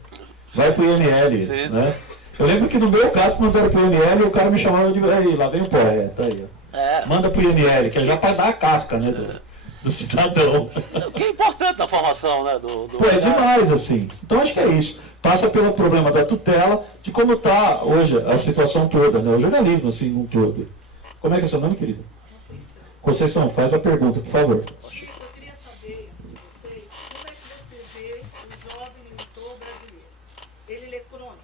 Vai pro INL, Sim. né? Eu lembro que no meu caso mandaram pro INL e o cara me chamava de, aí, lá vem o pó, tá aí, ó. Manda pro INL, que é já para dar a casca, né, do cidadão. o que é importante na formação, né? Pô, é demais, assim. Então acho que é isso. Passa pelo problema da tutela, de como está hoje a situação toda, né? O jornalismo, assim, num todo. Como é que é seu nome, querido? Conceição, faz a pergunta, por favor. Chico, eu queria saber de você, como é que você vê o jovem leitor brasileiro? Ele lê crônica?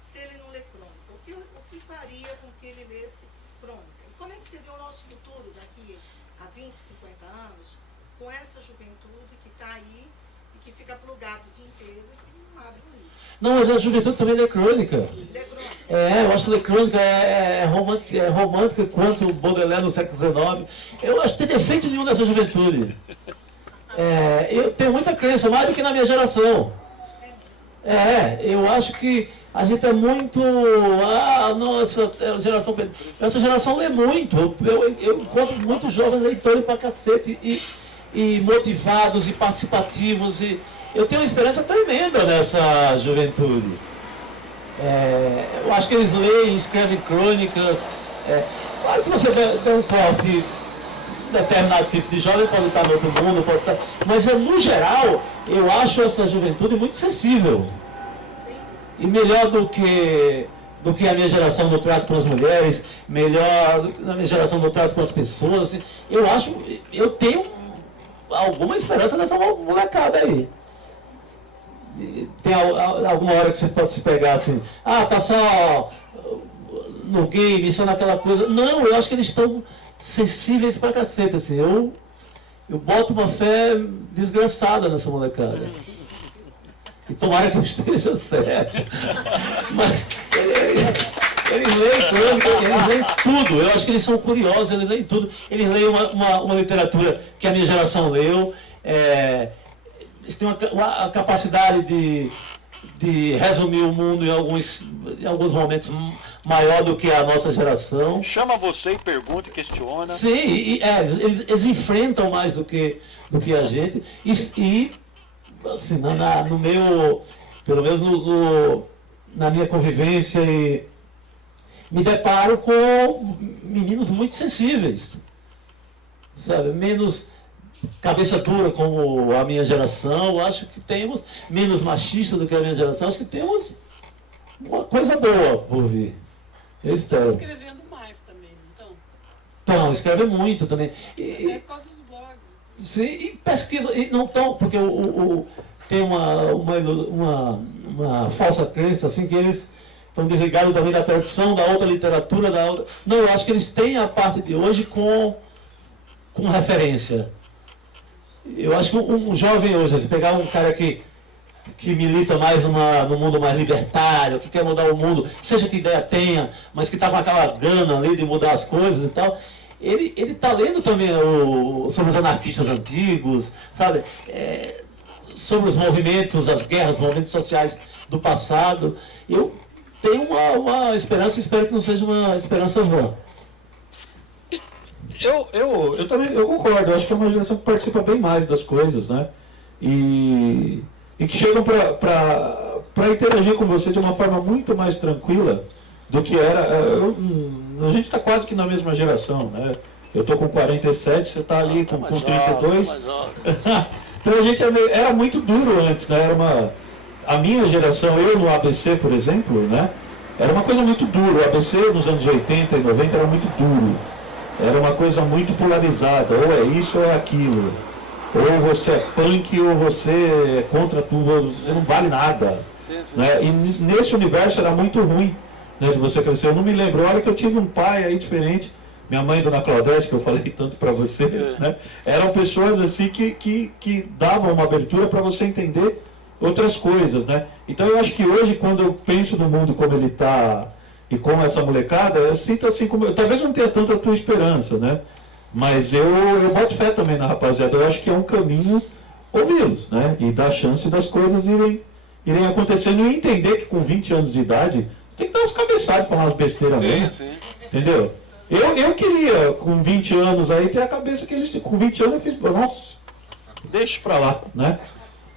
Se ele não lê crônica, o que faria com que ele lesse crônica? E como é que você vê o nosso futuro daqui a 20, 50 anos, com essa juventude que está aí e que fica plugado o dia inteiro e que não abre um livro? Não, mas a juventude também lê crônica. Lê crônica. Eu acho que ler crônica é romântica quanto o Baudelaire no século XIX. Eu acho que tem defeito nenhum nessa juventude. Eu tenho muita crença, mais do que na minha geração. Eu acho que a gente é muito. Nossa, geração. Essa geração lê muito. Eu encontro muitos jovens leitores pra cacete e motivados e participativos. E eu tenho uma esperança tremenda nessa juventude. Eu acho que eles leem, escrevem crônicas. Claro que se você der um porte, determinado tipo de jovem pode estar no outro mundo, pode estar, mas no geral, eu acho essa juventude muito sensível. E melhor do que a minha geração no trato com as mulheres, melhor do que a minha geração no trato com as pessoas. Assim, eu tenho alguma esperança nessa molecada aí. Tem alguma hora que você pode se pegar assim, tá só no game, só naquela coisa. Não, eu acho que eles estão sensíveis pra cacete, assim. Eu boto uma fé desgraçada nessa molecada. E tomara que eu esteja certo. Mas eles leem crônica, eles leem tudo. Eu acho que eles são curiosos, eles leem tudo. Eles leem uma literatura que a minha geração leu. Eles têm a capacidade de resumir o mundo em alguns momentos maior do que a nossa geração. Chama você e pergunta e questiona. Sim, eles enfrentam mais do que a gente. E assim, no meu, pelo menos na minha convivência, me deparo com meninos muito sensíveis. Sabe, menos cabeça dura como a minha geração, acho que temos, menos machista do que a minha geração, acho que temos uma coisa boa por vir. Eu espero. Escrevendo mais também, então. Então, escreve muito também. É por causa dos blogs. Sim, e pesquisa, e não tão, porque tem uma falsa crença, assim, que eles estão desligados também da tradição, da outra literatura, da outra. Não, eu acho que eles têm a parte de hoje com referência. Eu acho que um jovem hoje, se pegar um cara que milita mais no mundo mais libertário, que quer mudar o mundo, seja que ideia tenha, mas que está com aquela gana ali de mudar as coisas e tal, ele está lendo também sobre os anarquistas antigos, sabe? Sobre os movimentos, as guerras, os movimentos sociais do passado. Eu tenho uma esperança, espero que não seja uma esperança vã. Eu também concordo, eu acho que é uma geração que participa bem mais das coisas, né? E que chegam para interagir com você de uma forma muito mais tranquila do que era. A gente está quase que na mesma geração, né? Eu estou com 47, você está ali com 32. Então a gente era muito duro antes, né? A minha geração, eu no ABC, por exemplo, né? Era uma coisa muito dura. O ABC nos anos 80 e 90 era muito duro. Era uma coisa muito polarizada, ou é isso ou é aquilo. Ou você é punk ou você é contra tudo, você não vale nada. Né? E nesse universo era muito ruim, né, de você crescer. Eu não me lembro, a hora que eu tive um pai aí diferente, minha mãe, Dona Claudete, que eu falei tanto para você, né, eram pessoas assim que davam uma abertura para você entender outras coisas. Né? Então eu acho que hoje, quando eu penso no mundo como ele está, e como essa molecada, eu sinto assim como... Talvez não tenha tanta tua esperança, né? Mas eu boto fé também na rapaziada. Eu acho que é um caminho ouvi-los, né? E dar chance das coisas irem acontecendo e entender que com 20 anos de idade, você tem que dar umas cabeçadas, falar umas besteiras mesmo. Sim. Entendeu? Eu queria, com 20 anos aí, ter a cabeça que eles... Com 20 anos eu fiz... Nossa, deixa pra lá, né?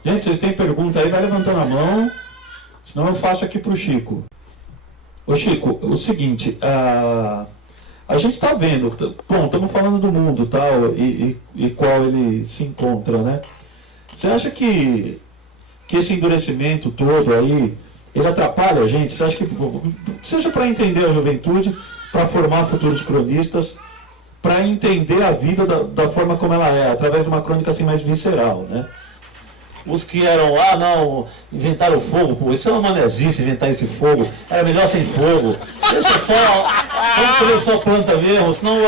Gente, vocês têm pergunta aí, vai levantando a mão. Senão eu faço aqui pro Chico. Ô Chico, o seguinte, a gente está vendo, bom, estamos falando do mundo tal, e qual ele se encontra, né? Você acha que esse endurecimento todo aí, ele atrapalha a gente? Você acha que, seja para entender a juventude, para formar futuros cronistas, para entender a vida da forma como ela é, através de uma crônica assim mais visceral, né? Os que eram, não, inventaram fogo, pô, isso é uma manezice inventar esse fogo, era melhor sem fogo, deixa vamos só planta mesmo, senão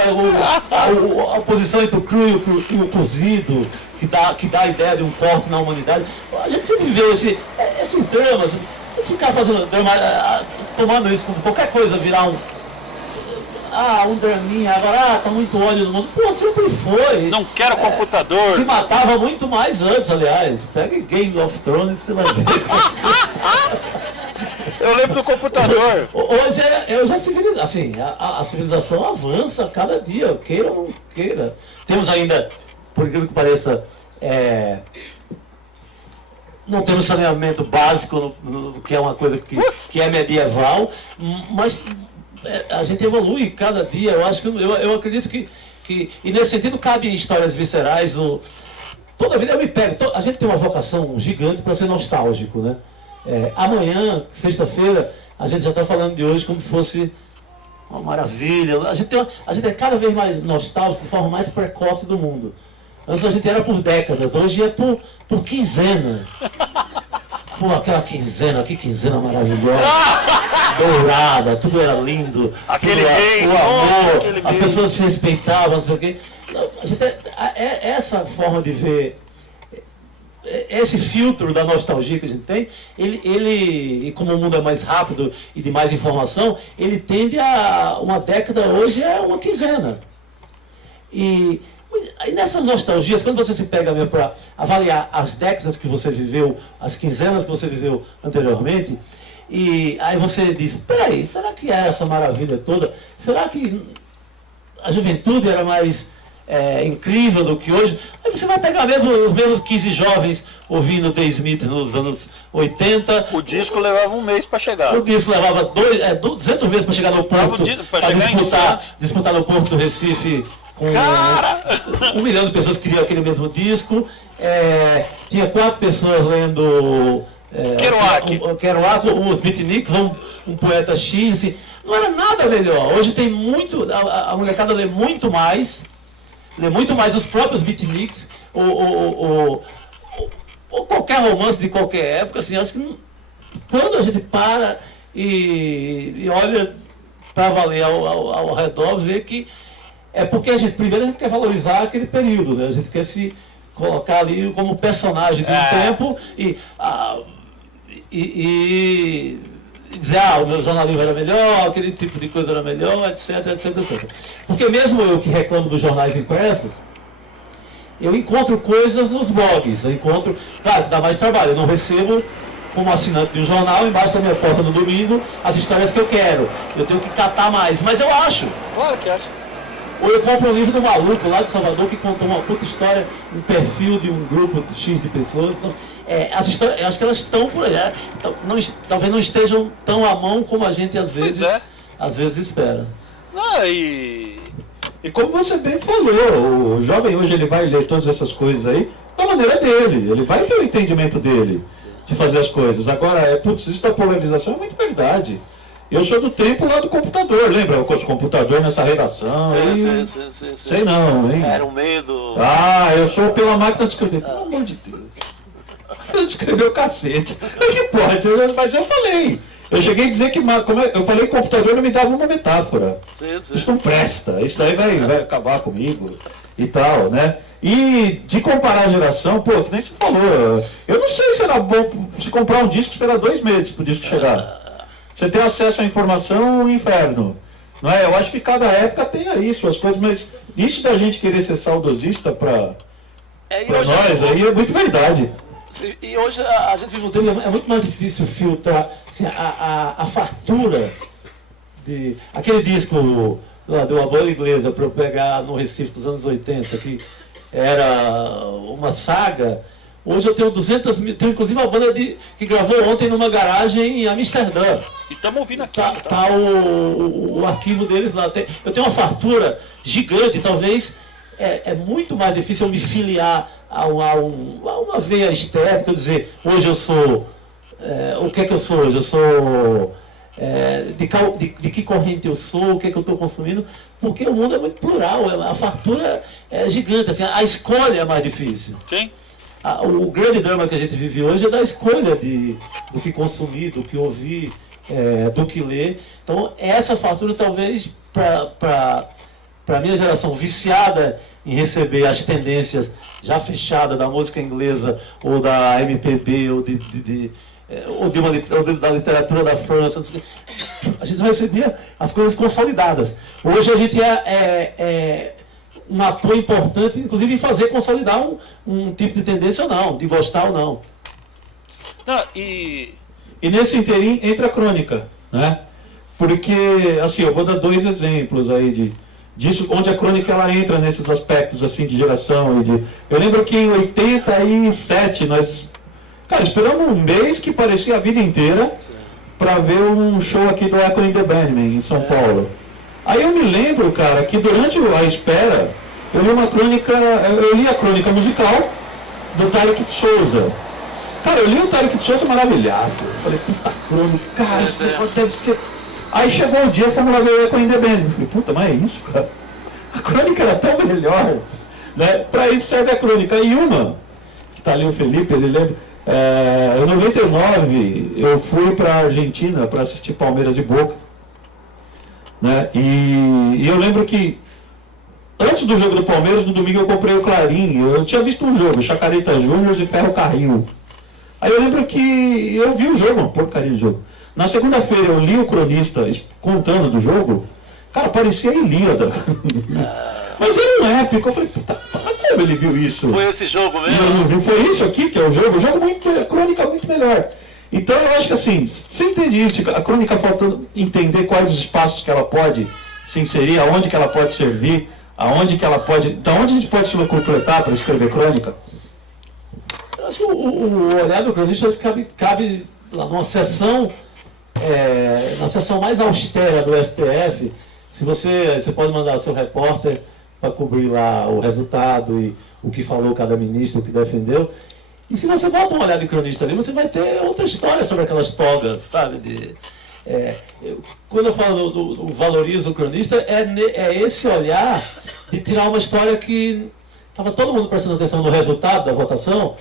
a oposição entre o cru e o cozido, que dá a ideia de um corte na humanidade. A gente sempre vê esse drama, ficar fazendo drama, tomando isso como qualquer coisa, virar um draminha, agora tá muito ódio no mundo. Pô, sempre foi. Não quero computador. Se matava muito mais antes, aliás. Pega Game of Thrones e você vai ver. Eu lembro do computador. Hoje a civilização, assim, a civilização avança a cada dia, queira ou não queira. Temos ainda, por incrível que pareça, não temos saneamento básico, que é uma coisa que é medieval, mas a gente evolui cada dia. Eu acho que eu acredito que e nesse sentido cabe histórias viscerais. Toda vida eu me pego. A gente tem uma vocação gigante para ser nostálgico, né? Amanhã, sexta-feira, a gente já está falando de hoje como se fosse uma maravilha. A gente é cada vez mais nostálgico, de forma mais precoce do mundo. Antes a gente era por décadas, hoje é por quinzena. Pô, aquela quinzena, que quinzena maravilhosa, dourada, tudo era lindo, Aquele mês, o amor, aquele as mês. pessoas se respeitavam, não sei o quê. Não, a gente essa forma de ver, esse filtro da nostalgia que a gente tem, e como o mundo é mais rápido e de mais informação, ele tende a uma década, hoje é uma quinzena. E nessas nostalgias, quando você se pega mesmo para avaliar as décadas que você viveu, as quinzenas que você viveu anteriormente, e aí você diz, peraí, será que é essa maravilha toda? Será que a juventude era mais incrível do que hoje? Aí você vai pegar os mesmos 15 jovens ouvindo The Smiths nos anos 80. O disco levava um mês para chegar. O disco levava 200 meses para chegar no porto, para disputar no porto do Recife. Cara! 1 milhão de pessoas queriam aquele mesmo disco. Tinha 4 pessoas lendo Kerouac, os beatniks, um poeta X. Assim. Não era nada melhor. Hoje tem muito. A molecada lê muito mais os próprios beatniks, ou qualquer romance de qualquer época. Assim, acho que quando a gente para e olha para valer ao redor, vê que. Porque primeiro a gente quer valorizar aquele período, né? A gente quer se colocar ali como personagem de um tempo e dizer, o meu jornalismo era melhor, aquele tipo de coisa era melhor, etc, etc, etc. Porque mesmo eu que reclamo dos jornais impressos, eu encontro coisas nos blogs, eu encontro, claro que dá mais trabalho, eu não recebo como assinante de um jornal, embaixo da minha porta no domingo, as histórias que eu quero. Eu tenho que catar mais, mas eu acho. Claro que acha. Ou eu compro um livro do maluco lá de Salvador que contou uma puta história, um perfil de um grupo X de pessoas. Então, as histórias, eu acho que elas estão por aí. Então, talvez não estejam tão à mão como a gente às vezes espera. Não, e como você bem falou, o jovem hoje ele vai ler todas essas coisas aí da maneira dele, ele vai ter o entendimento dele de fazer as coisas. Agora, putz, isso da polarização é muito verdade. Eu sou do tempo lá do computador, lembra? O computador nessa redação. Sei não, hein? Era um medo. Ah, eu sou pela máquina de escrever. Pelo amor de Deus. Eu escrevi o cacete. O que pode? Mas eu falei. Eu cheguei a dizer que, como eu falei, computador não me dava uma metáfora. Isso não presta. Isso daí vai acabar comigo e tal, né? E de comparar a geração, pô, que nem você falou. Eu não sei se era bom se comprar um disco e esperar 2 meses pro disco chegar. Você tem acesso à informação, o inferno. Não é? Eu acho que cada época tem aí suas coisas, mas isso da gente querer ser saudosista para nós aí é muito verdade. E hoje a gente vive um tempo, é muito mais difícil filtrar assim, a fartura de aquele disco lá, de uma banda inglesa para eu pegar no Recife dos anos 80, que era uma saga. Hoje eu tenho 200 mil, tenho inclusive uma banda que gravou ontem numa garagem em Amsterdã. E estamos ouvindo aqui. Tá o arquivo deles lá. Eu tenho uma fartura gigante, talvez é muito mais difícil eu me filiar a uma veia estética, dizer, hoje eu sou, o que é que eu sou hoje? Eu sou, de que corrente eu sou, o que é que eu estou consumindo, porque o mundo é muito plural, a fartura é gigante, assim, a escolha é mais difícil. Sim. O grande drama que a gente vive hoje é da escolha do que consumir, do que ouvir, do que ler. Então, essa fartura talvez para a minha geração viciada em receber as tendências já fechadas da música inglesa ou da MPB ou da literatura da França, assim, a gente não recebia as coisas consolidadas. Hoje a gente um ator importante, inclusive em fazer consolidar um tipo de tendência ou não, de gostar ou não. E nesse inteirinho entra a crônica, né? Porque, assim, eu vou dar 2 exemplos aí disso, onde a crônica ela entra nesses aspectos assim de geração. Eu lembro que em 87 nós, cara, esperamos um mês que parecia a vida inteira para ver um show aqui do Echo and the Bunnymen em São Paulo. Aí eu me lembro, cara, que durante a espera, eu li a crônica musical do Tarek de Souza. Cara, eu li o Tarek de Souza maravilhado. Eu falei, puta crônica, cara, esse negócio deve ser... Aí chegou o dia, fomos lá ver o Echo and the Bunnymen. Eu falei, puta, mas é isso, cara? A crônica era tão melhor, né? Pra isso serve a crônica. E uma, que tá ali o Felipe, ele lembra, em 99, eu fui pra Argentina para assistir Palmeiras e Boca. Né? E eu lembro que antes do jogo do Palmeiras, no domingo eu comprei o Clarim. Eu tinha visto um jogo, Chacarita Júnior e Ferro Carril. Aí eu lembro que eu vi o jogo, uma porcaria de jogo. Na segunda-feira eu li o cronista contando do jogo. Cara, parecia a Ilíada. Mas era um épico. Eu falei, puta, como ele viu isso? Foi esse jogo mesmo? Eu não vi, foi isso aqui que é o jogo. O jogo muito, a crônica muito melhor. Então eu acho que assim, você entende isso, a crônica falta entender quais os espaços que ela pode se inserir, aonde que ela pode servir, aonde que ela pode, da onde a gente pode se completar para escrever crônica? Eu acho que o olhar do cronista cabe lá numa sessão, na sessão mais austera do STF. Se você pode mandar o seu repórter para cobrir lá o resultado e o que falou cada ministro, o que defendeu. E se você bota um olhar de cronista ali, você vai ter outra história sobre aquelas togas, sabe? Quando eu falo do valorizo o cronista, é esse olhar de tirar uma história que estava todo mundo prestando atenção no resultado da votação,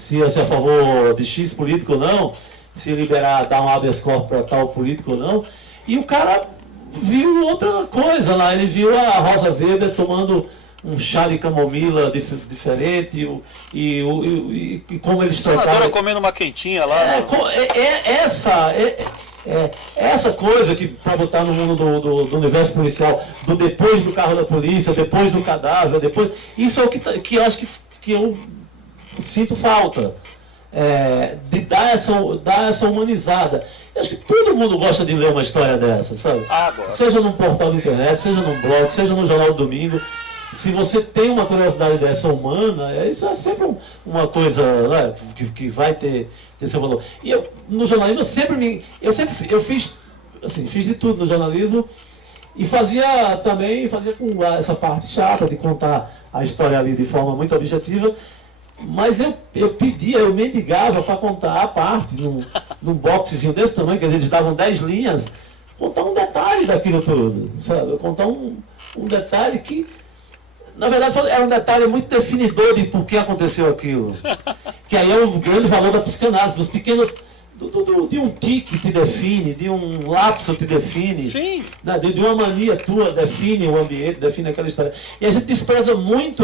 se ia ser a favor de X político ou não, se liberar, dar um habeas corpus para tal político ou não, e o cara viu outra coisa lá, ele viu a Rosa Weber tomando um chá de camomila diferente, e como eles Senadora trocaram. comendo uma quentinha lá. Essa coisa que para botar no mundo do universo policial, do depois do carro da polícia, depois do cadáver, depois. Isso é o que eu acho que eu sinto falta. De dar essa humanizada. Eu acho que todo mundo gosta de ler uma história dessa, sabe? Seja num portal de internet, seja num blog, seja no Jornal do Domingo. Se você tem uma curiosidade dessa humana, isso é sempre uma coisa, né, que vai ter seu valor. E eu, no jornalismo, eu fiz de tudo no jornalismo e fazia com essa parte chata de contar a história ali de forma muito objetiva, mas eu mendigava para contar a parte, num boxezinho desse tamanho, que eles davam 10 linhas, contar um detalhe daquilo tudo, sabe? Contar um detalhe que, na verdade, era um detalhe muito definidor de por que aconteceu aquilo. Que aí é o grande valor da psicanálise, dos pequenos, de um tique te define, de um lapso te define. Sim. Né, de uma mania tua define o ambiente, define aquela história. E a gente despreza muito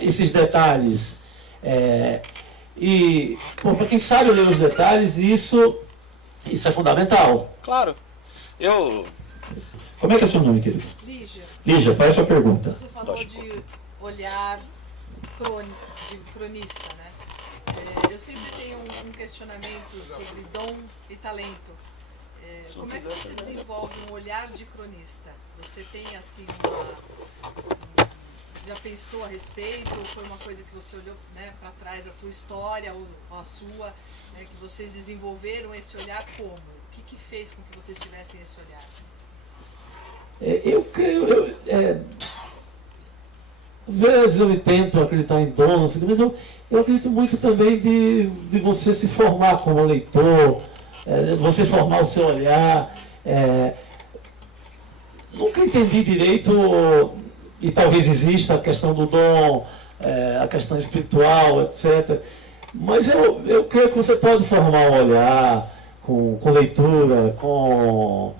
esses detalhes. E para quem sabe ler os detalhes, isso é fundamental. Claro. Como é que é seu nome, querido? Lígia, faz a sua pergunta. Você falou de olhar de cronista, né? Eu sempre tenho um questionamento sobre dom e talento. Como é que você desenvolve um olhar de cronista? Você tem, assim, já pensou a respeito? Ou foi uma coisa que você olhou, né, para trás da tua história ou a sua, né, que vocês desenvolveram esse olhar como? O que fez com que vocês tivessem esse olhar? Eu creio, às vezes eu tento acreditar em dom, mas eu acredito muito também de você se formar como leitor, você formar o seu olhar. Nunca entendi direito, e talvez exista a questão do dom, a questão espiritual, etc. Mas eu creio que você pode formar um olhar com leitura, com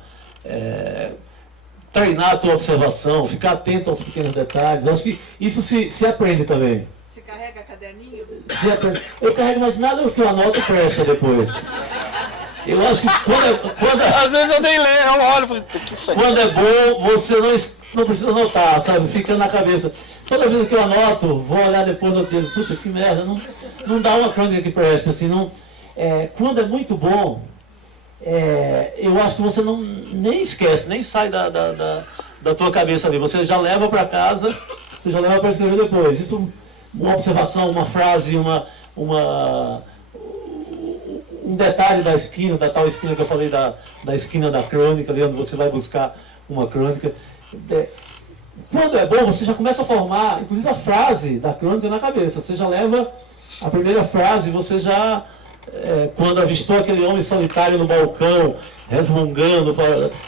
treinar a tua observação, ficar atento aos pequenos detalhes. Acho que isso se aprende também. Você carrega caderninho? Eu carrego, mas nada do que eu anoto presta depois. Eu acho que quando Às vezes eu nem leio, eu olho e falo, que isso aqui. quando é bom, você não precisa anotar, sabe? Fica na cabeça. Toda vez que eu anoto, vou olhar depois do dedo, puta que merda, não dá uma crônica que presta, assim, não. Quando é muito bom, eu acho que você nem esquece, nem sai da tua cabeça ali. Você já leva para casa, você já leva para escrever depois. Isso, uma observação, uma frase, um detalhe da tal esquina que eu falei, da esquina da crônica, ali onde você vai buscar uma crônica. Quando é bom, você já começa a formar, inclusive, a frase da crônica na cabeça. Você já leva a primeira frase, você já... quando avistou aquele homem solitário no balcão, resmungando,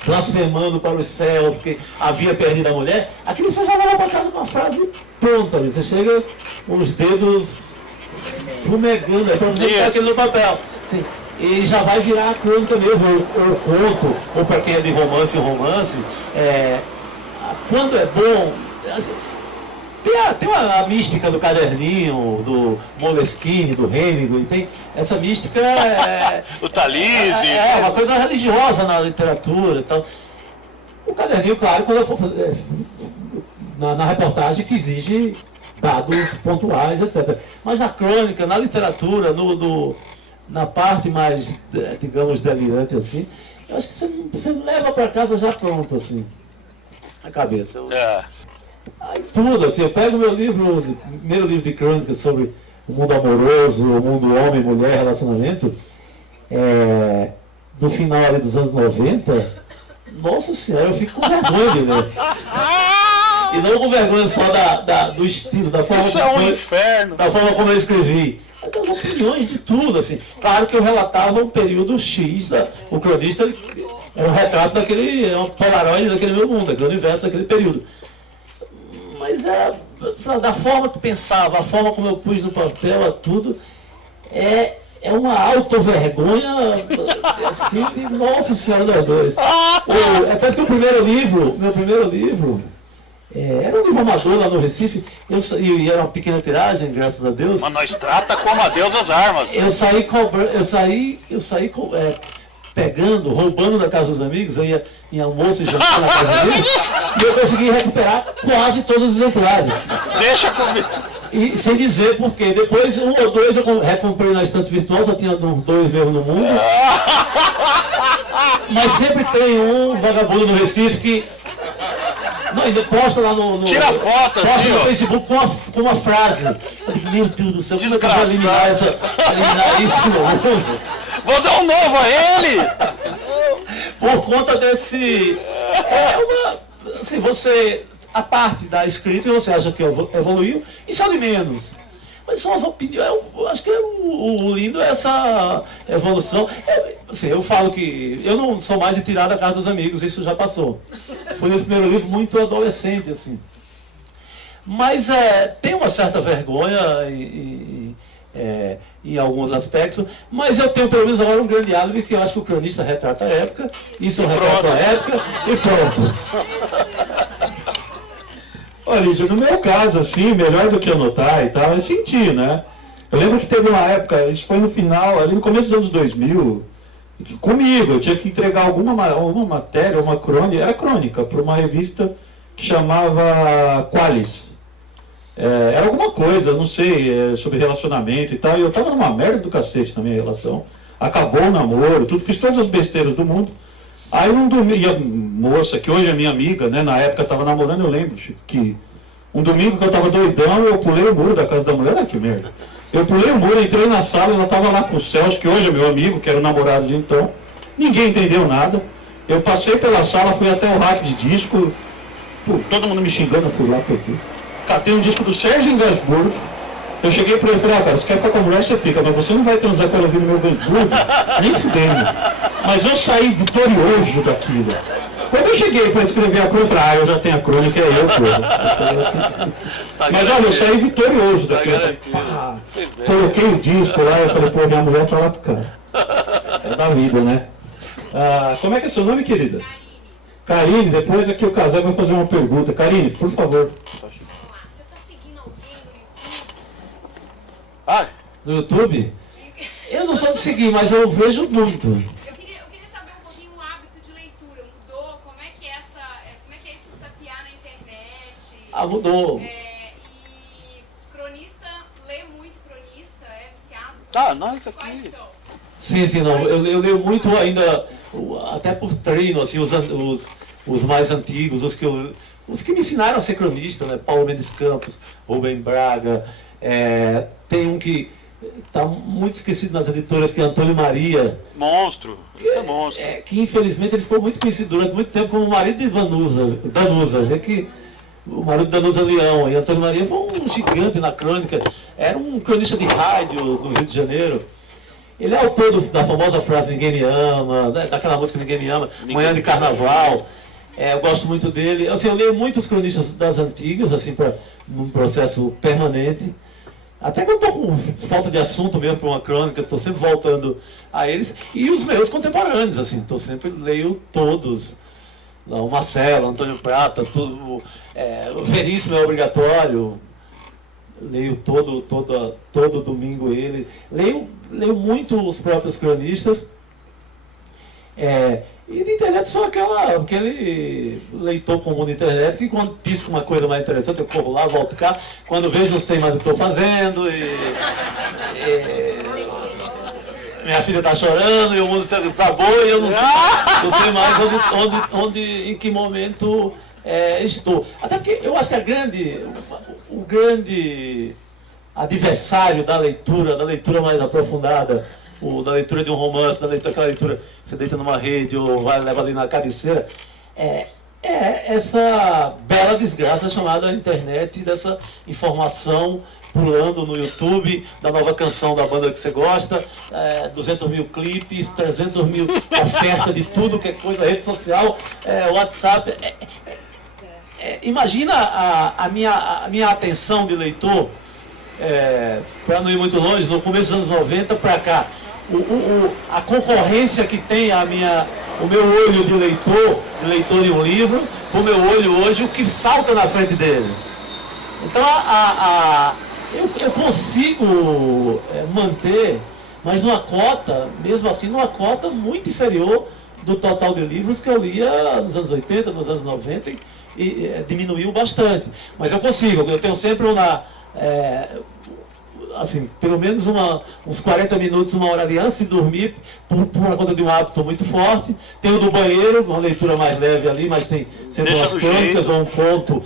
blasfemando para os céus, porque havia perdido a mulher, aquilo você já leva para casa com uma frase pronta. Você chega com os dedos fumegando, para você botar aquilo no papel. Assim, e já vai virar a crônica mesmo, ou conto, ou para quem é de romance. Quando é bom... Assim, tem a mística do caderninho, do Moleskine, do Hemingway, tem essa mística... O Talise. Uma coisa religiosa na literatura. Então, o caderninho, claro, quando eu for fazer, na reportagem que exige dados pontuais, etc. Mas na crônica, na literatura, na parte mais, digamos, delirante, assim, eu acho que você leva para casa já pronto, assim, na cabeça. Aí tudo, assim, eu pego meu livro de crônicas sobre o mundo amoroso, o mundo homem, mulher, relacionamento, do final ali dos anos 90, nossa senhora, eu fico com vergonha de ler. E não com vergonha só do estilo, da forma, isso é um inferno. Da forma como eu escrevi. Das opiniões de tudo, assim. Claro que eu relatava um período X, o cronista é um retrato daquele, é um polaroid daquele meu mundo, daquele universo, daquele período. Mas da forma que pensava, a forma como eu pus no papel, tudo, é uma auto-vergonha, assim, nossa senhora das dores. É tanto que meu primeiro livro, Era um livro amador lá no Recife, e era uma pequena tiragem, graças a Deus. Mas nós trata como a Deus as armas. Eu saí pegando, roubando da casa dos amigos, eu ia em almoço e jantar na casa dos amigos, e eu consegui recuperar quase todos os exemplares. Deixa comigo. E sem dizer por quê. Depois, um ou dois eu recomprei na estante virtual, só tinha dois mesmo no mundo. Mas sempre tem um vagabundo no Recife que... Não, ainda posta lá no tira foto, posta assim, no ó. Facebook com uma frase. Meu Deus do céu, como é que eu vou Desgraçado. eliminar isso no mundo? Vou dar um novo a ele! Por conta desse... assim, você... A parte da escrita, você acha que evoluiu, isso é de menos. Mas são as opiniões, eu acho que o lindo é essa evolução. Assim, eu falo que eu não sou mais de tirar da casa dos amigos, isso já passou. Foi nesse primeiro livro muito adolescente, assim. Mas tem uma certa vergonha em alguns aspectos, mas eu tenho pelo menos agora um grande álibi, que eu acho que o cronista retrata a época, isso eu retrato a época, e pronto. Olha, Lígia, no meu caso, assim, melhor do que anotar e tal, é sentir, né? Eu lembro que teve uma época, isso foi no final, ali no começo dos anos 2000, comigo, eu tinha que entregar alguma matéria, uma crônica, era crônica, para uma revista que chamava Qualis. Era alguma coisa, não sei, sobre relacionamento e tal, e eu tava numa merda do cacete na minha relação. Acabou o namoro, tudo, fiz todas as besteiras do mundo. Aí um domingo, e a moça, que hoje é minha amiga, né, na época estava namorando, eu lembro, Chico, que um domingo que eu estava doidão, eu pulei o muro da casa da mulher, olha que merda. Eu pulei o muro, entrei na sala, ela estava lá com o Celso, que hoje é meu amigo, que era o namorado de então. Ninguém entendeu nada. Eu passei pela sala, fui até o rack de disco, todo mundo me xingando, eu fui lá por aqui. Catei um disco do Sérgio Gainsbourg. Eu cheguei pra ele e falei, cara, se quer ficar com a mulher, você fica, mas você não vai transar com ela no meu Gainsbourg, nem fudendo. Mas eu saí vitorioso daquilo. Quando eu cheguei para escrever a crônica, eu já tenho a crônica, é eu, pô. Mas olha, eu saí vitorioso daquilo. Coloquei o disco lá, eu falei, pô, minha mulher tá lá pro cara. É da vida, né? Como é que é seu nome, querida? Karine, depois aqui o casal vai fazer uma pergunta. Karine, por favor. Você tá seguindo alguém no YouTube? Eu não sou de seguir, mas eu vejo muito. Eu queria saber um pouquinho o hábito de leitura. Mudou? Como é que é esse sapear na internet? Mudou. E cronista, lê muito cronista, é viciado? Nós aqui. Quais são? Sim, não. Eu leio muito ainda, até por treino, assim, os mais antigos, os que me ensinaram a ser cronista, né? Paulo Mendes Campos, Rubem Braga, tem um que está muito esquecido nas editoras, que é Antônio Maria. Monstro, isso é monstro. Que infelizmente ele ficou muito conhecido durante muito tempo como o marido de Danusa, que o marido de Danusa Leão. E Antônio Maria foi um gigante na crônica, era um cronista de rádio do Rio de Janeiro. Ele é autor da famosa frase Ninguém Me Ama, né? Daquela música Ninguém Me Ama, Manhã de Carnaval. Eu gosto muito dele. Assim, eu leio muitos cronistas das antigas, assim, num processo permanente. Até que eu estou com falta de assunto mesmo para uma crônica, estou sempre voltando a eles. E os meus contemporâneos, assim, leio todos. O Marcelo, Antônio Prata, tudo. O Veríssimo é obrigatório. Leio todo domingo ele. Leio muito os próprios cronistas. E de internet só aquele leitor comum da internet que quando pisca uma coisa mais interessante, eu corro lá, volto cá, quando vejo não sei mais o que estou fazendo, minha filha está chorando, e o mundo se desabou, e eu não sei mais em que momento estou. Até porque eu acho que o grande adversário da leitura mais aprofundada, da leitura de um romance, aquela leitura você deita numa rede ou leva ali na cabeceira, essa bela desgraça chamada internet, dessa informação pulando no YouTube, da nova canção da banda que você gosta, 200 mil clipes, 300 mil ofertas de tudo que é coisa, rede social, WhatsApp. Imagina a minha atenção de leitor, para não ir muito longe, no começo dos anos 90 para cá, a concorrência que tem a minha o meu olho de leitor de um livro, para o meu olho hoje, o que salta na frente dele. Então, eu consigo manter, mas numa cota, mesmo assim, numa cota muito inferior do total de livros que eu lia nos anos 80, nos anos 90, e diminuiu bastante. Mas eu consigo, eu tenho sempre assim, pelo menos uns 40 minutos, uma hora ali antes de dormir, por conta de um hábito muito forte. Tem o do banheiro, uma leitura mais leve ali, mas tem sempre umas crônicas ou um conto,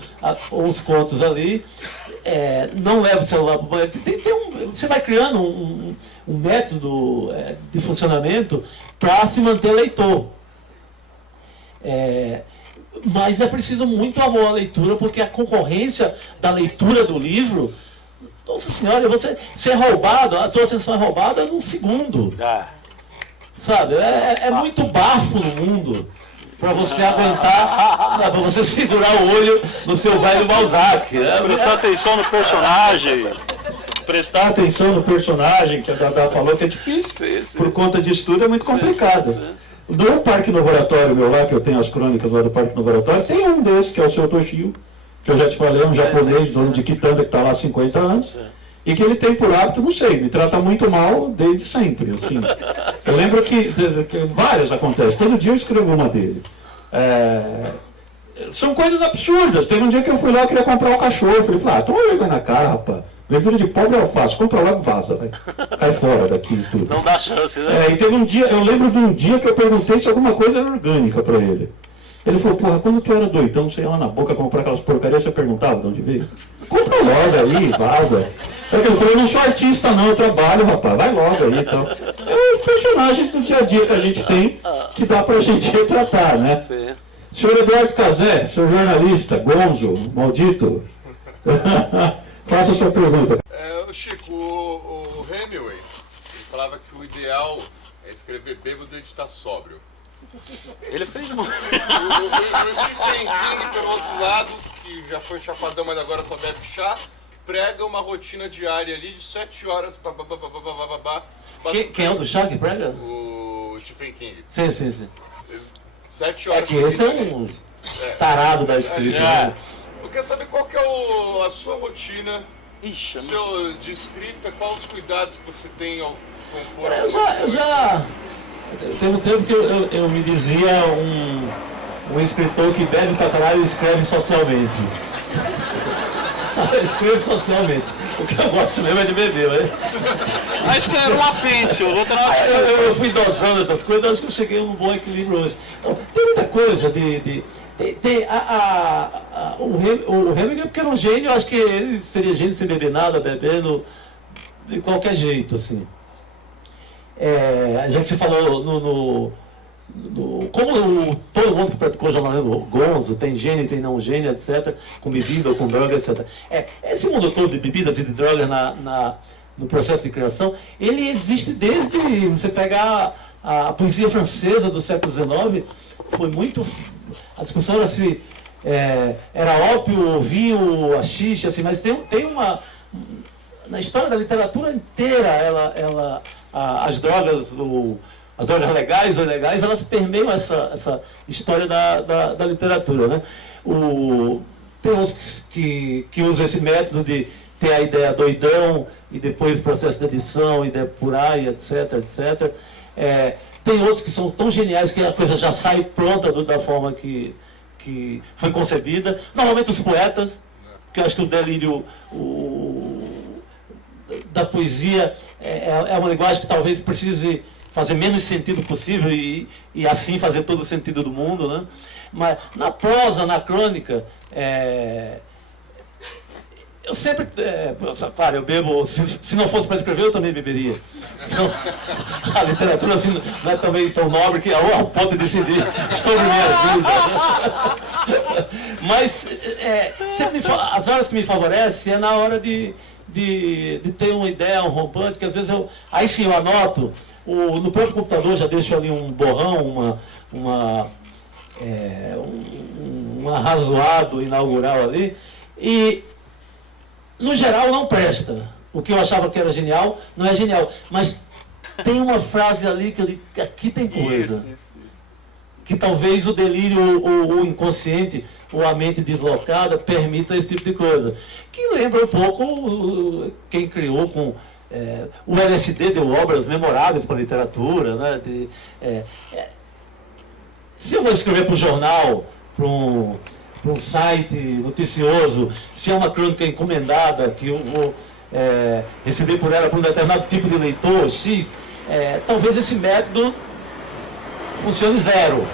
ou uns contos ali. Não leva o celular para o banheiro. Você vai criando um método de funcionamento para se manter leitor. Mas é preciso muito amor à leitura, porque a concorrência da leitura do livro, nossa senhora, você ser roubado, a tua atenção é roubada num segundo. Sabe? É muito bafo no mundo para você aguentar, para você segurar o olho no seu velho Balzac. Prestar atenção no personagem. Prestar atenção no personagem, que a Dada falou que é difícil. Por conta de estudo é muito complicado. No Parque Novatório meu lá, que eu tenho as crônicas lá do Parque Novatório, tem um desses, que é o seu Toshio, que eu já te falei, é um japonês, dono de quitanda, que está lá há 50 anos, e que ele tem por hábito, não sei, me trata muito mal desde sempre, assim. Eu lembro que várias acontecem, todo dia eu escrevo uma dele. São coisas absurdas. Teve um dia que eu fui lá e queria comprar um cachorro, eu falei, toma vergonha na cara, rapaz. Verdura de pobre eu faço, compra logo e vaza, vai. Cai fora daqui e tudo. Não dá chance, né? E teve um dia, eu lembro de um dia que eu perguntei se alguma coisa era orgânica para ele. Ele falou, porra, quando tu era doidão, você ia lá na boca comprar aquelas porcarias, você perguntava de onde veio? Compra logo aí, vaza. Ele falou, eu não sou artista não, eu trabalho, rapaz, vai logo aí e tal. É um personagem do dia a dia que a gente tem, que dá pra gente retratar, né? Senhor Eduardo Cazé, seu jornalista, gonzo, maldito, faça a sua pergunta. Chico, o Hemingway, ele falava que o ideal é escrever bêbado e editar sóbrio. Ele fez uma... O Stephen King, pelo outro lado, que já foi chapadão, mas agora só bebe chá, prega uma rotina diária ali de 7 horas. Quem é o do chá que prega? O Stephen King. Sim. 7 horas. Que esse é um tarado da escrita. Né? Eu quero saber qual que é a sua rotina de escrita, quais os cuidados que você tem ao compor. Teve um tempo que eu me dizia um escritor que bebe pra caralho e escreve socialmente. Escreve socialmente. O que eu gosto mesmo é de beber, né? Acho que era um apêndice, eu fui dosando essas coisas, acho que eu cheguei a um bom equilíbrio hoje. Então, tem muita coisa o Hemingway, porque era um gênio, acho que ele seria gênio sem beber nada, bebendo de qualquer jeito, assim. A gente se falou como todo mundo que praticou jornalismo gonzo, tem gênio, tem não gênio, etc., com bebida ou com droga, etc. Esse mundo todo de bebidas e de drogas no processo de criação, ele existe desde, você pegar a poesia francesa do século XIX, foi muito... A discussão era se era ópio, vinho, haxixe, assim, mas tem uma... Na história da literatura inteira, as drogas legais ou ilegais, elas permeiam essa história da literatura, né? Tem uns que usam esse método de ter a ideia doidão e depois o processo de edição e depurar e etc. Tem outros que são tão geniais que a coisa já sai pronta da forma que foi concebida. Normalmente os poetas, porque eu acho que o delírio da poesia é uma linguagem que talvez precise fazer menos sentido possível e assim fazer todo o sentido do mundo, né? Mas na prosa, na crônica, eu sempre, claro, eu bebo, se não fosse para escrever eu também beberia. Então, a literatura assim, não é também tão nobre que ao ponto de decidir sobre minha vida. Mas sempre as horas que me favorecem é na hora de ter uma ideia, um rompante, que às vezes aí sim eu anoto, no próprio computador já deixo ali um borrão, um arrazoado inaugural ali, e no geral não presta. O que eu achava que era genial, não é genial, mas tem uma frase ali que eu digo, aqui tem coisa. que talvez o delírio, o inconsciente, ou a mente deslocada permita esse tipo de coisa. Que lembra um pouco quem criou com... o LSD deu obras memoráveis para a literatura, né? Se eu vou escrever para um jornal, para um site noticioso, se é uma crônica encomendada que eu vou receber por ela para um determinado tipo de leitor, X, talvez esse método funcione zero.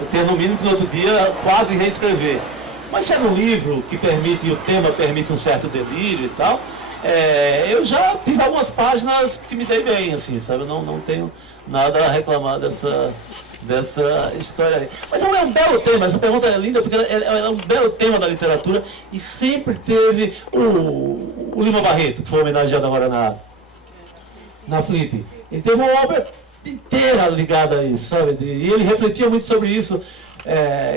Eu tenho no mínimo que no outro dia quase reescrever. Mas se é um livro que permite, e o tema permite um certo delírio e tal, eu já tive algumas páginas que me dei bem, assim, sabe? Eu não tenho nada a reclamar dessa história aí. Mas é um belo tema, essa pergunta é linda porque ela é um belo tema da literatura e sempre teve o Lima Barreto, que foi homenageado agora na Flip. Ele teve uma obra inteira ligada a isso, sabe? E ele refletia muito sobre isso,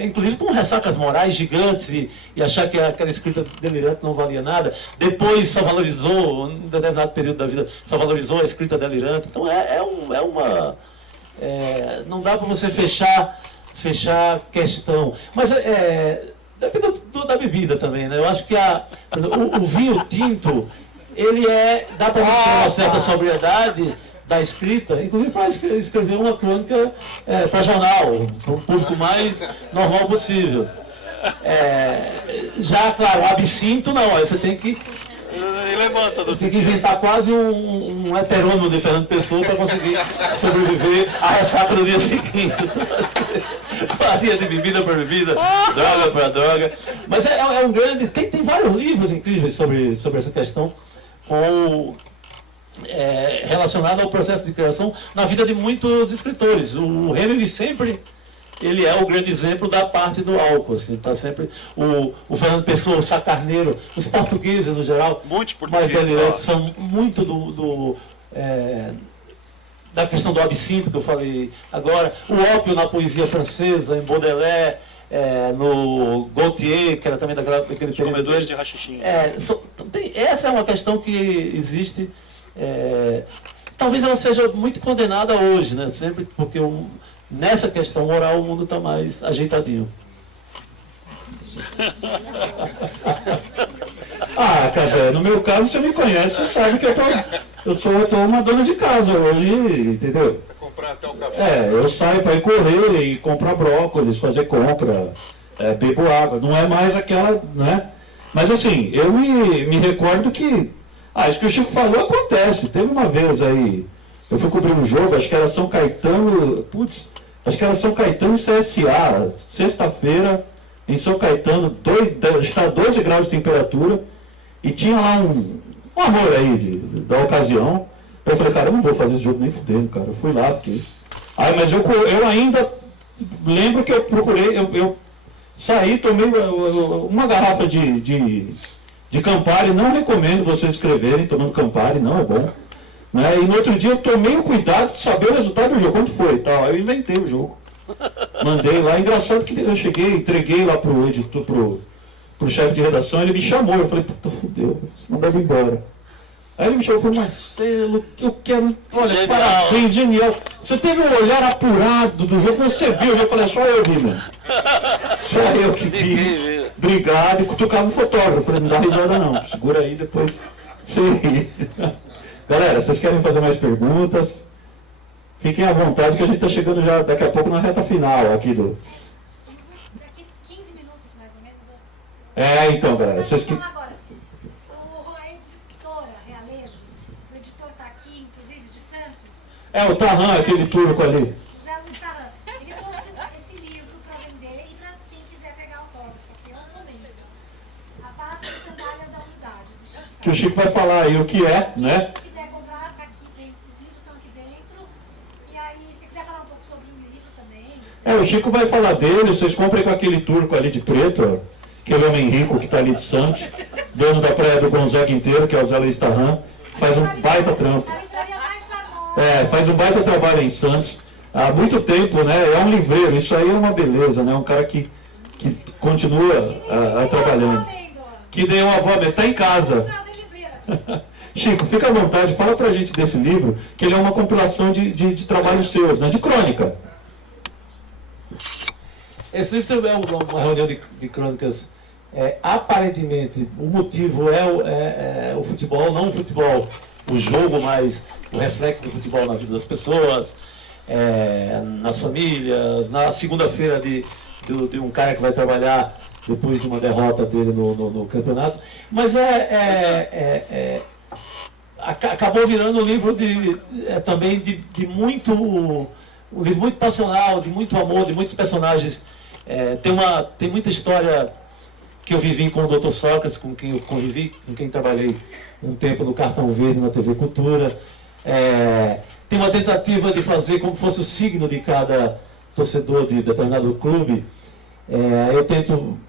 inclusive com ressacas morais gigantes e achar que aquela escrita delirante não valia nada. Depois só valorizou, em determinado período da vida, só valorizou a escrita delirante. Então não dá para você fechar questão. Mas depende da bebida também, né? Eu acho que o vinho tinto, ele dá para você uma certa sobriedade da escrita, inclusive para escrever uma crônica para jornal, para o público mais normal possível. Já, claro, absinto não, aí você tem que inventar quase um heterônimo de Fernando Pessoa para conseguir sobreviver à ressaca do dia seguinte. Varia de bebida para bebida, droga para droga. Mas é um grande... Tem vários livros incríveis sobre essa questão relacionado ao processo de criação na vida de muitos escritores. O Hemingway sempre... Ele é o grande exemplo da parte do álcool, assim, tá sempre o Fernando Pessoa, o Sá Carneiro, os portugueses no geral, mais delirantes, são muito da questão do absinto que eu falei agora, o ópio na poesia francesa, em Baudelaire, no Gautier, que era também daquele período. Comedores de rachixinha. Essa é uma questão que existe, talvez ela seja muito condenada hoje, né? Sempre porque nessa questão moral o mundo está mais ajeitadinho. Casé, no meu caso você me conhece, você sabe que eu sou uma dona de casa hoje, entendeu? Comprar até o café. Eu saio para ir correr e comprar brócolis, fazer compra, bebo água, não é mais aquela, né? Mas assim, eu me recordo que, isso que o Chico falou acontece. Teve uma vez aí, eu fui cobrir um jogo, acho que era São Caetano, acho que era São Caetano e CSA, sexta-feira, em São Caetano, está 12 graus de temperatura, e tinha lá um amor aí da ocasião. Eu falei, cara, eu não vou fazer esse jogo nem fudendo, cara. Eu fui lá, fiquei. Mas eu ainda lembro que eu procurei, eu saí, tomei uma garrafa de Campari, não recomendo vocês escreverem tomando Campari, não é bom. Né? E no outro dia eu tomei o cuidado de saber o resultado do jogo, quanto foi e tal. Eu inventei o jogo. Mandei lá, engraçado que eu cheguei, entreguei lá pro editor, pro chefe de redação, ele me chamou, eu falei, puta, fudeu, senão deve ir embora. Aí ele me chamou e falou, Marcelo, eu quero, olha, parabéns, genial. Você teve um olhar apurado do jogo, você viu, eu falei, só eu vi, mano. Só eu que vi. Obrigado, e cutucava o fotógrafo, eu falei, não dá risada não, segura aí, depois você ri. Galera, vocês querem fazer mais perguntas? Fiquem à vontade que a gente está chegando já daqui a pouco na reta final aqui do... Daqui 15 minutos, mais ou menos. Então, galera, vocês que... Agora, a editora Realejo, o editor está aqui, inclusive, de Santos. O Tarran, aquele turco ali. José Luiz Tarran. Ele trouxe esse livro para vender e para quem quiser pegar autógrafo, aqui é um momento. A Pata das Sandálias da Unidade, do Chico. Que o Chico vai falar aí o que é, né? O Chico vai falar dele, vocês comprem com aquele turco ali de preto, aquele homem rico que está ali de Santos, dono da Praia do Gonzaga inteiro, que é o Zé Luiz Tarran, faz um baita trampo. Faz um baita trabalho em Santos, há muito tempo, né? É um livreiro, isso aí é uma beleza, né? Um cara que continua trabalhando. Que deu uma avó, está em casa. Chico, fica à vontade, fala pra gente desse livro, que ele é uma compilação de trabalhos seus, né? De crônica. Esse livro é uma reunião de crônicas. Aparentemente, o motivo é o futebol, não o futebol, o jogo, mas o reflexo do futebol na vida das pessoas, nas famílias, na segunda-feira de um cara que vai trabalhar depois de uma derrota dele no campeonato. Mas acabou virando um livro também de muito... Um livro muito passional, de muito amor, de muitos personagens. Tem muita história que eu vivi com o Dr. Sócrates, com quem eu convivi, com quem trabalhei um tempo no Cartão Verde, na TV Cultura. Tem uma tentativa de fazer como fosse o signo de cada torcedor de determinado clube. Eu tento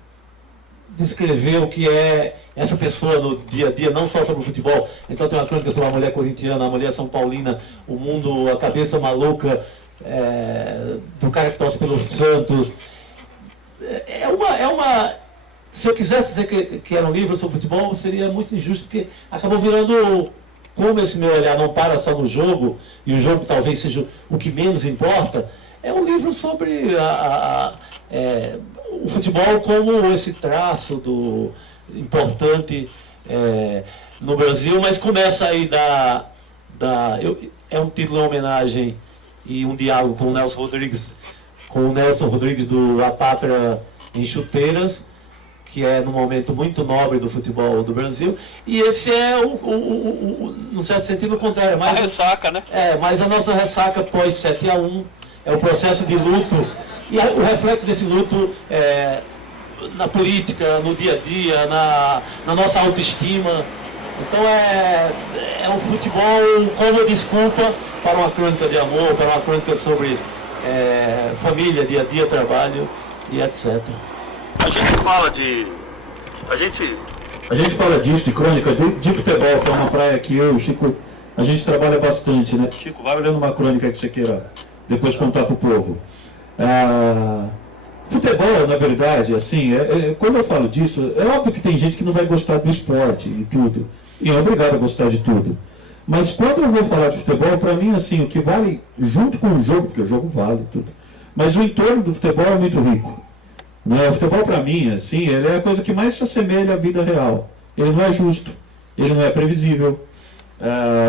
descrever o que é essa pessoa no dia a dia, não só sobre o futebol. Então tem uma crônica sobre a mulher corintiana, a mulher são paulina, o mundo, a cabeça maluca do cara que torce pelo Santos. Se eu quisesse dizer que era um livro sobre futebol, seria muito injusto, porque acabou virando, como esse meu olhar não para só no jogo, e o jogo talvez seja o que menos importa, é um livro sobre o futebol como esse traço importante no Brasil, mas começa aí é um título em homenagem e um diálogo com o Nelson Rodrigues do A Pátria em Chuteiras, que é num momento muito nobre do futebol do Brasil, e esse é num certo sentido, o contrário. A ressaca, né? Mas a nossa ressaca pós 7-1 é o processo de luto, e o reflexo desse luto na política, no dia a dia, na nossa autoestima. Então é um futebol como desculpa para uma crônica de amor, para uma crônica sobre família, dia a dia, trabalho e etc. A gente fala disso, de crônica, de futebol, que é uma praia que eu e o Chico, a gente trabalha bastante, né? Chico, vai olhando uma crônica que você queira depois contar para o povo. Futebol, na verdade, assim, quando eu falo disso, é óbvio que tem gente que não vai gostar do esporte e tudo, e é obrigado a gostar de tudo. Mas quando eu vou falar de futebol, para mim, assim, o que vale, junto com o jogo, porque o jogo vale tudo, mas o entorno do futebol é muito rico. Né? O futebol, para mim, assim, ele é a coisa que mais se assemelha à vida real. Ele não é justo, ele não é previsível,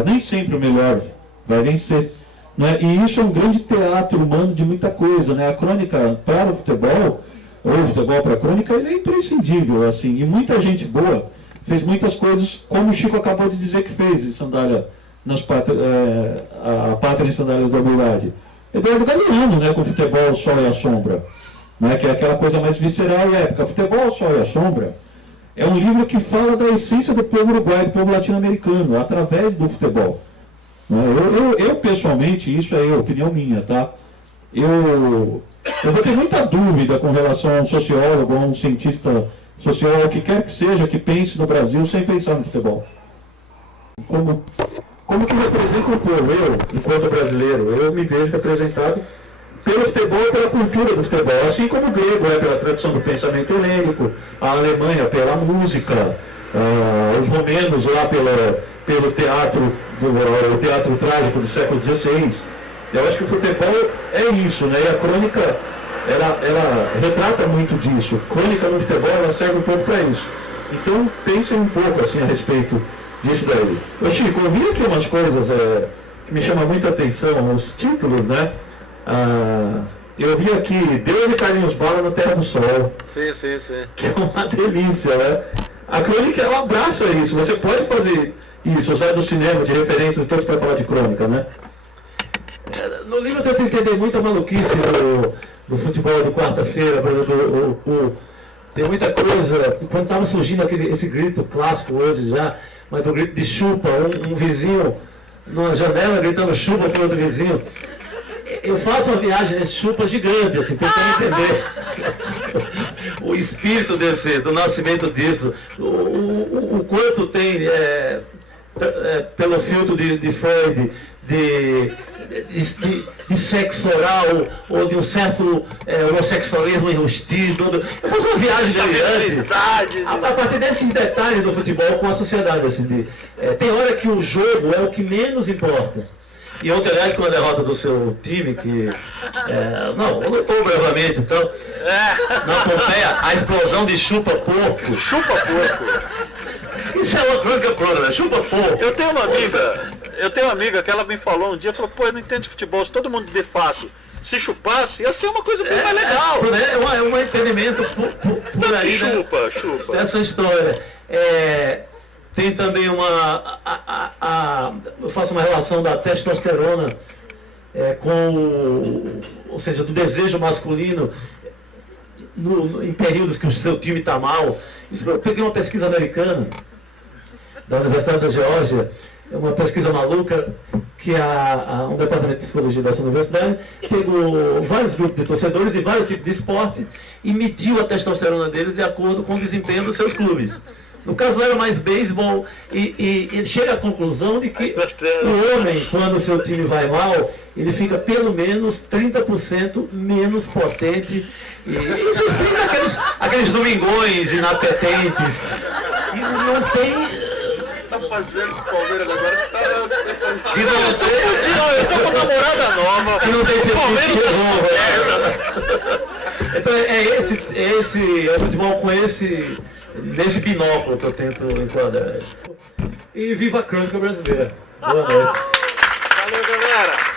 nem sempre o melhor vai vencer. Né? E isso é um grande teatro humano de muita coisa. Né? A crônica para o futebol, ou o futebol para a crônica, ele é imprescindível. Assim, e muita gente boa fez muitas coisas, como o Chico acabou de dizer que fez em Sandália, a Pátria em Sandálias da Humildade. Eduardo Galeano, né, com o futebol, o sol e a sombra, né, que é aquela coisa mais visceral e épica. Futebol, o sol e a sombra é um livro que fala da essência do povo uruguaio, do povo latino-americano, através do futebol. Eu pessoalmente, isso é opinião minha, tá? Eu vou ter muita dúvida com relação a um sociólogo, a um cientista sociólogo, que quer que seja, que pense no Brasil sem pensar no futebol. Como que representa o povo? Eu, enquanto brasileiro, eu me vejo representado pelo futebol e pela cultura do futebol, assim como o grego é pela tradição do pensamento helênico, a Alemanha pela música, os romenos lá pelo teatro, o teatro trágico do século XVI. Eu acho que o futebol é isso, né? E a crônica, ela retrata muito disso. Crônica no futebol, ela serve um pouco para isso. Então, pensem um pouco assim a respeito disso daí. Ô Chico, eu vi aqui umas coisas que me chamam muita atenção, os títulos, né? Eu vi aqui, Deus e Carlinhos Bala na Terra do Sol. Sim. Que é uma delícia, né? A crônica, ela abraça isso. Você pode fazer isso, usar do cinema, de referências, tanto para falar de crônica, né? No livro eu tento entender muito a maluquice do futebol de quarta-feira, tem muita coisa. Quando estava surgindo esse grito clássico hoje já, mas o grito de chupa, um vizinho numa janela gritando chupa para outro vizinho. Eu faço uma viagem nesse chupa gigante, assim, tentando entender o espírito do nascimento disso, o quanto tem, pelo filtro de Freud, de sexo oral, ou de um certo homossexualismo enrustido. Eu faço uma viagem gigante a partir desses detalhes do futebol com a sociedade. Assim, tem hora que o jogo é o que menos importa. E ontem, aliás, com a derrota do seu time, que não lutou bravamente, então, na Pompeia, a explosão de chupa-porco. Chupa-porco. Isso é uma crônica própria, chupa-porco. Eu tenho uma amiga que ela me falou um dia, falou, pô, eu não entendo de futebol, se todo mundo de fato se chupasse, ia ser uma coisa bem mais legal. É um impedimento por aí, chupa. Dessa história. Tem também eu faço uma relação da testosterona ou seja, do desejo masculino em períodos que o seu time está mal. Eu peguei uma pesquisa americana da Universidade da Geórgia, uma pesquisa maluca, que um departamento de psicologia dessa universidade pegou vários grupos de torcedores de vários tipos de esporte e mediu a testosterona deles de acordo com o desempenho dos seus clubes. No caso era mais beisebol e chega à conclusão de que o homem, quando o seu time vai mal, ele fica pelo menos 30% menos potente. E isso explica aqueles domingões inapetentes. E não tem... Tá fazendo com o Palmeiras agora, você tá... Eu tô com namorada nova. E não tem Palmeiras Então é futebol com nesse binóculo que eu tento enquadrar. E viva a crônica brasileira. Boa noite. Valeu, galera.